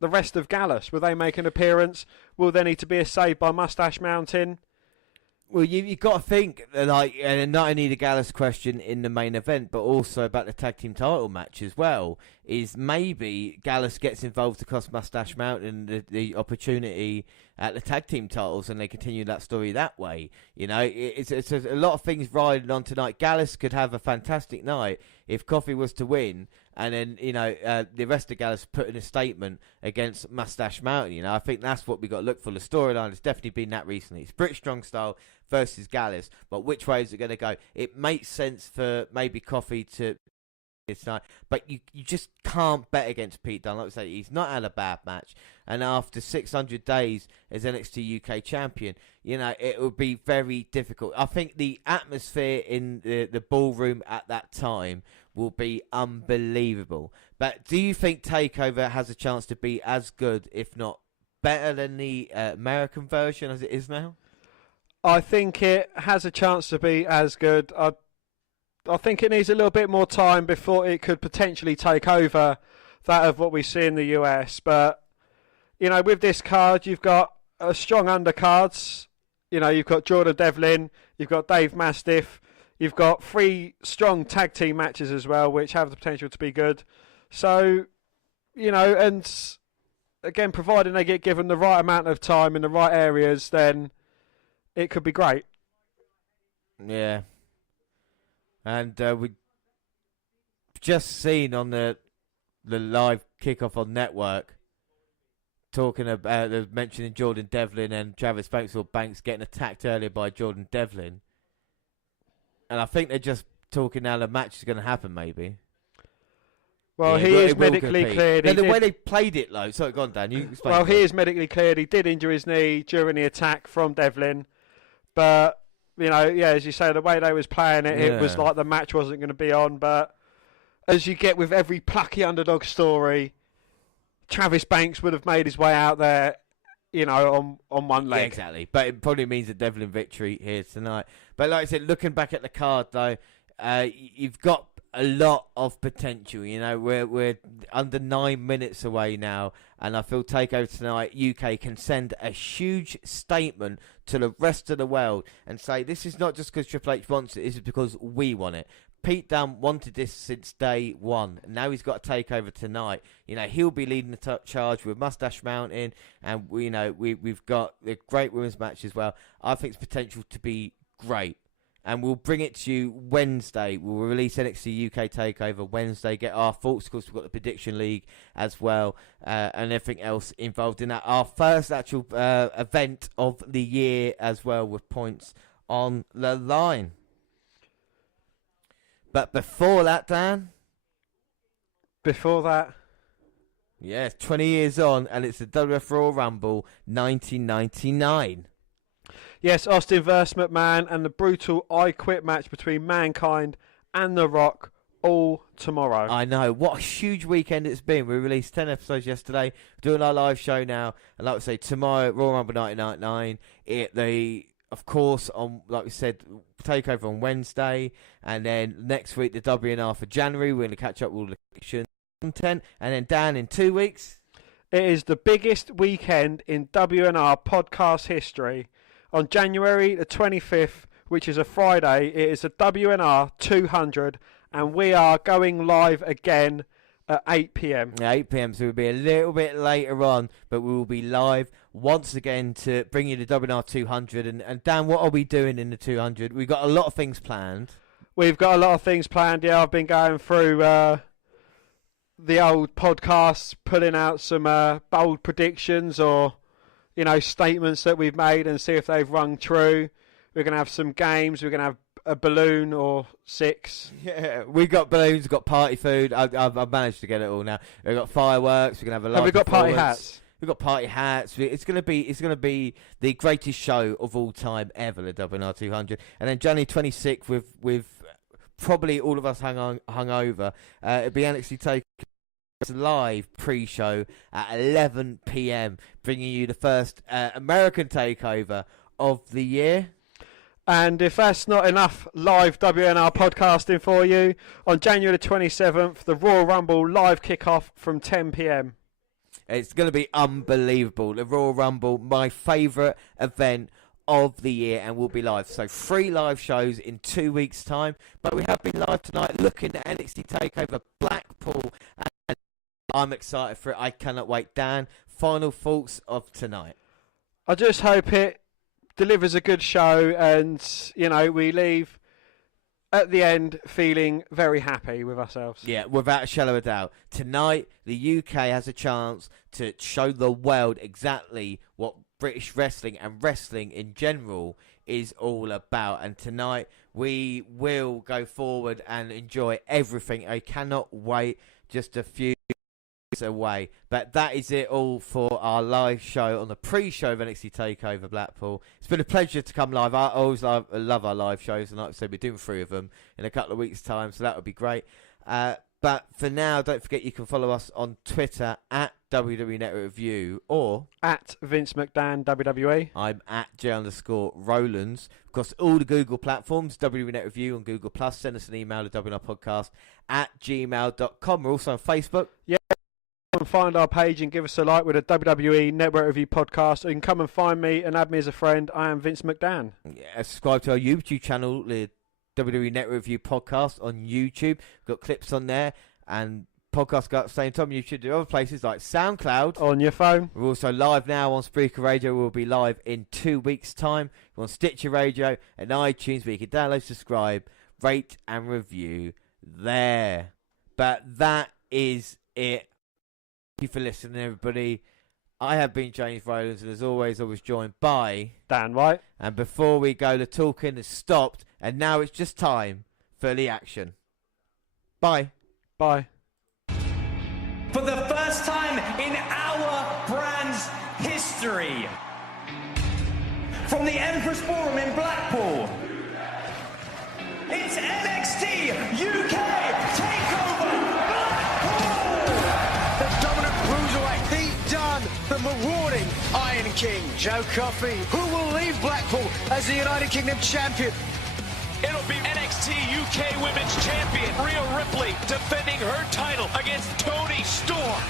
the rest of Gallus? Will they make an appearance? Will there need to be a save by Mustache Mountain? Well, you've got to think, and not only the Gallus question in the main event, but also about the tag team title match as well, is maybe Gallus gets involved to cost Mustache Mountain the opportunity at the tag team titles, and they continue that story that way. It's a lot of things riding on tonight. Gallus could have a fantastic night if Coffey was to win, and then, the rest of Gallus put in a statement against Mustache Mountain. I think that's what we got to look for. The storyline has definitely been that recently. It's British Strong Style versus Gallus, but which way is it going to go? It makes sense for maybe Coffey to tonight, but you just can't bet against Pete Dunne. Like I say, he's not had a bad match, and after 600 days as NXT UK champion, it would be very difficult. I think the atmosphere in the ballroom at that time will be unbelievable. But do you think Takeover has a chance to be as good, if not better, than the American version as it is now? I think it has a chance to be as good. I think it needs a little bit more time before it could potentially take over that of what we see in the US. But, with this card, you've got strong undercards. You've got Jordan Devlin, you've got Dave Mastiff, you've got 3 strong tag team matches as well, which have the potential to be good. So, and again, providing they get given the right amount of time in the right areas, then it could be great. Yeah. And we just seen on the live kickoff on Network, talking about mentioning Jordan Devlin and Travis Banks, or Banks getting attacked earlier by Jordan Devlin. And I think they're just talking now the match is going to happen, maybe. Well, he is medically cleared. The way they played it, though. Sorry, go on, Dan. You explain. Well, he is medically cleared. He did injure his knee during the attack from Devlin. But, as you say, the way they was playing it, it was like the match wasn't going to be on. But as you get with every plucky underdog story, Travis Banks would have made his way out there, on one leg. Yeah, exactly. But it probably means a Devlin victory here tonight. But like I said, looking back at the card, though, you've got a lot of potential. We're under 9 minutes away now, and I feel Takeover tonight UK can send a huge statement to the rest of the world and say this is not just because Triple H wants it, this is because we want it. Pete Dunne wanted this since day one. Now he's got a takeover tonight. He'll be leading the charge with Mustache Mountain, and we've got a great women's match as well. I think it's potential to be great. And we'll bring it to you Wednesday. We'll release NXT UK Takeover Wednesday. Get our thoughts. Of course, we've got the Prediction League as well, and everything else involved in that. Our first actual event of the year as well, with points on the line. But before that, Dan? Before that? Yes, 20 years on, and it's the WWF Royal Rumble 1999. Yes, Austin vs. McMahon and the brutal I Quit match between Mankind and The Rock, all tomorrow. I know. What a huge weekend it's been. We released 10 episodes yesterday. We're doing our live show now. And like I say, tomorrow, Royal Rumble 1999. Of course, on, like we said, Takeover on Wednesday. And then next week, the WNR for January. We're going to catch up with all the content. And then, Dan, in 2 weeks? It is the biggest weekend in WNR podcast history. On January the 25th, which is a Friday, it is a WNR 200, and we are going live again at 8 p.m. Yeah, 8 p.m, so we'll be a little bit later on, but we will be live once again to bring you the WNR 200. And Dan, what are we doing in the 200? We've got a lot of things planned. We've got a lot of things planned, yeah. I've been going through the old podcasts, pulling out some bold predictions or statements that we've made and see if they've rung true. We're going to have some games. We're going to have a balloon or 6. Yeah, we got balloons, we've got party food. I've managed to get it all now. We've got fireworks. We're going to have a live Have we got party hats? We've got party hats. It's going to be the greatest show of all time ever, the WNR 200. And then January 26th with probably all of us hung over. It'll be NXT Takeover live pre-show at 11 p.m, bringing you the first American takeover of the year. And if that's not enough live WNR podcasting for you, on January the 27th, the Royal Rumble live kick-off from 10 p.m. It's going to be unbelievable. The Royal Rumble, my favourite event of the year, and will be live. So 3 live shows in 2 weeks' time. But we have been live tonight looking at NXT Takeover Blackpool, and I'm excited for it. I cannot wait. Dan, final thoughts of tonight? I just hope it delivers a good show, and we leave at the end feeling very happy with ourselves. Yeah, without a shadow of a doubt. Tonight, the UK has a chance to show the world exactly what British wrestling and wrestling in general is all about. And tonight, we will go forward and enjoy everything. I cannot wait. Just a few away. But that is it all for our live show on the pre-show of NXT Takeover Blackpool. It's been a pleasure to come live. I always love our live shows, and like I said, we're doing 3 of them in a couple of weeks' time, so that would be great. But for now, don't forget you can follow us on Twitter at WWE Network Review or at Vince McDan WWE. I'm at J_Rollins. Of course, all the Google platforms, WWE Network Review on Google+. Send us an email to WNRpodcast@gmail.com. We're also on Facebook. Yeah. And find our page and give us a like with a WWE Network Review podcast. You can come and find me and add me as a friend. I am Vince McDan. Yeah, subscribe to our YouTube channel, the WWE Network Review podcast on YouTube. We've got clips on there, and podcasts go up at the same time. You should do other places like SoundCloud on your phone. We're also live now on Spreaker Radio. We'll be live in 2 weeks' time. We're on Stitcher Radio and iTunes, where you can download, subscribe, rate, and review there. But that is it. Thank you for listening, everybody. I have been James Rowlands, and as always, I was joined by Dan White. And before we go, the talking has stopped, and now it's just time for the action. Bye. Bye. For the first time in our brand's history, from the Empress Ballroom in Blackpool, it's NXT UK Takeover Blackpool! The dominant cruiserweight, the done, the marauding Iron King, Joe Coffey, who will leave Blackpool as the United Kingdom champion. It'll be NXT UK Women's Champion Rhea Ripley defending her title against Toni Storm.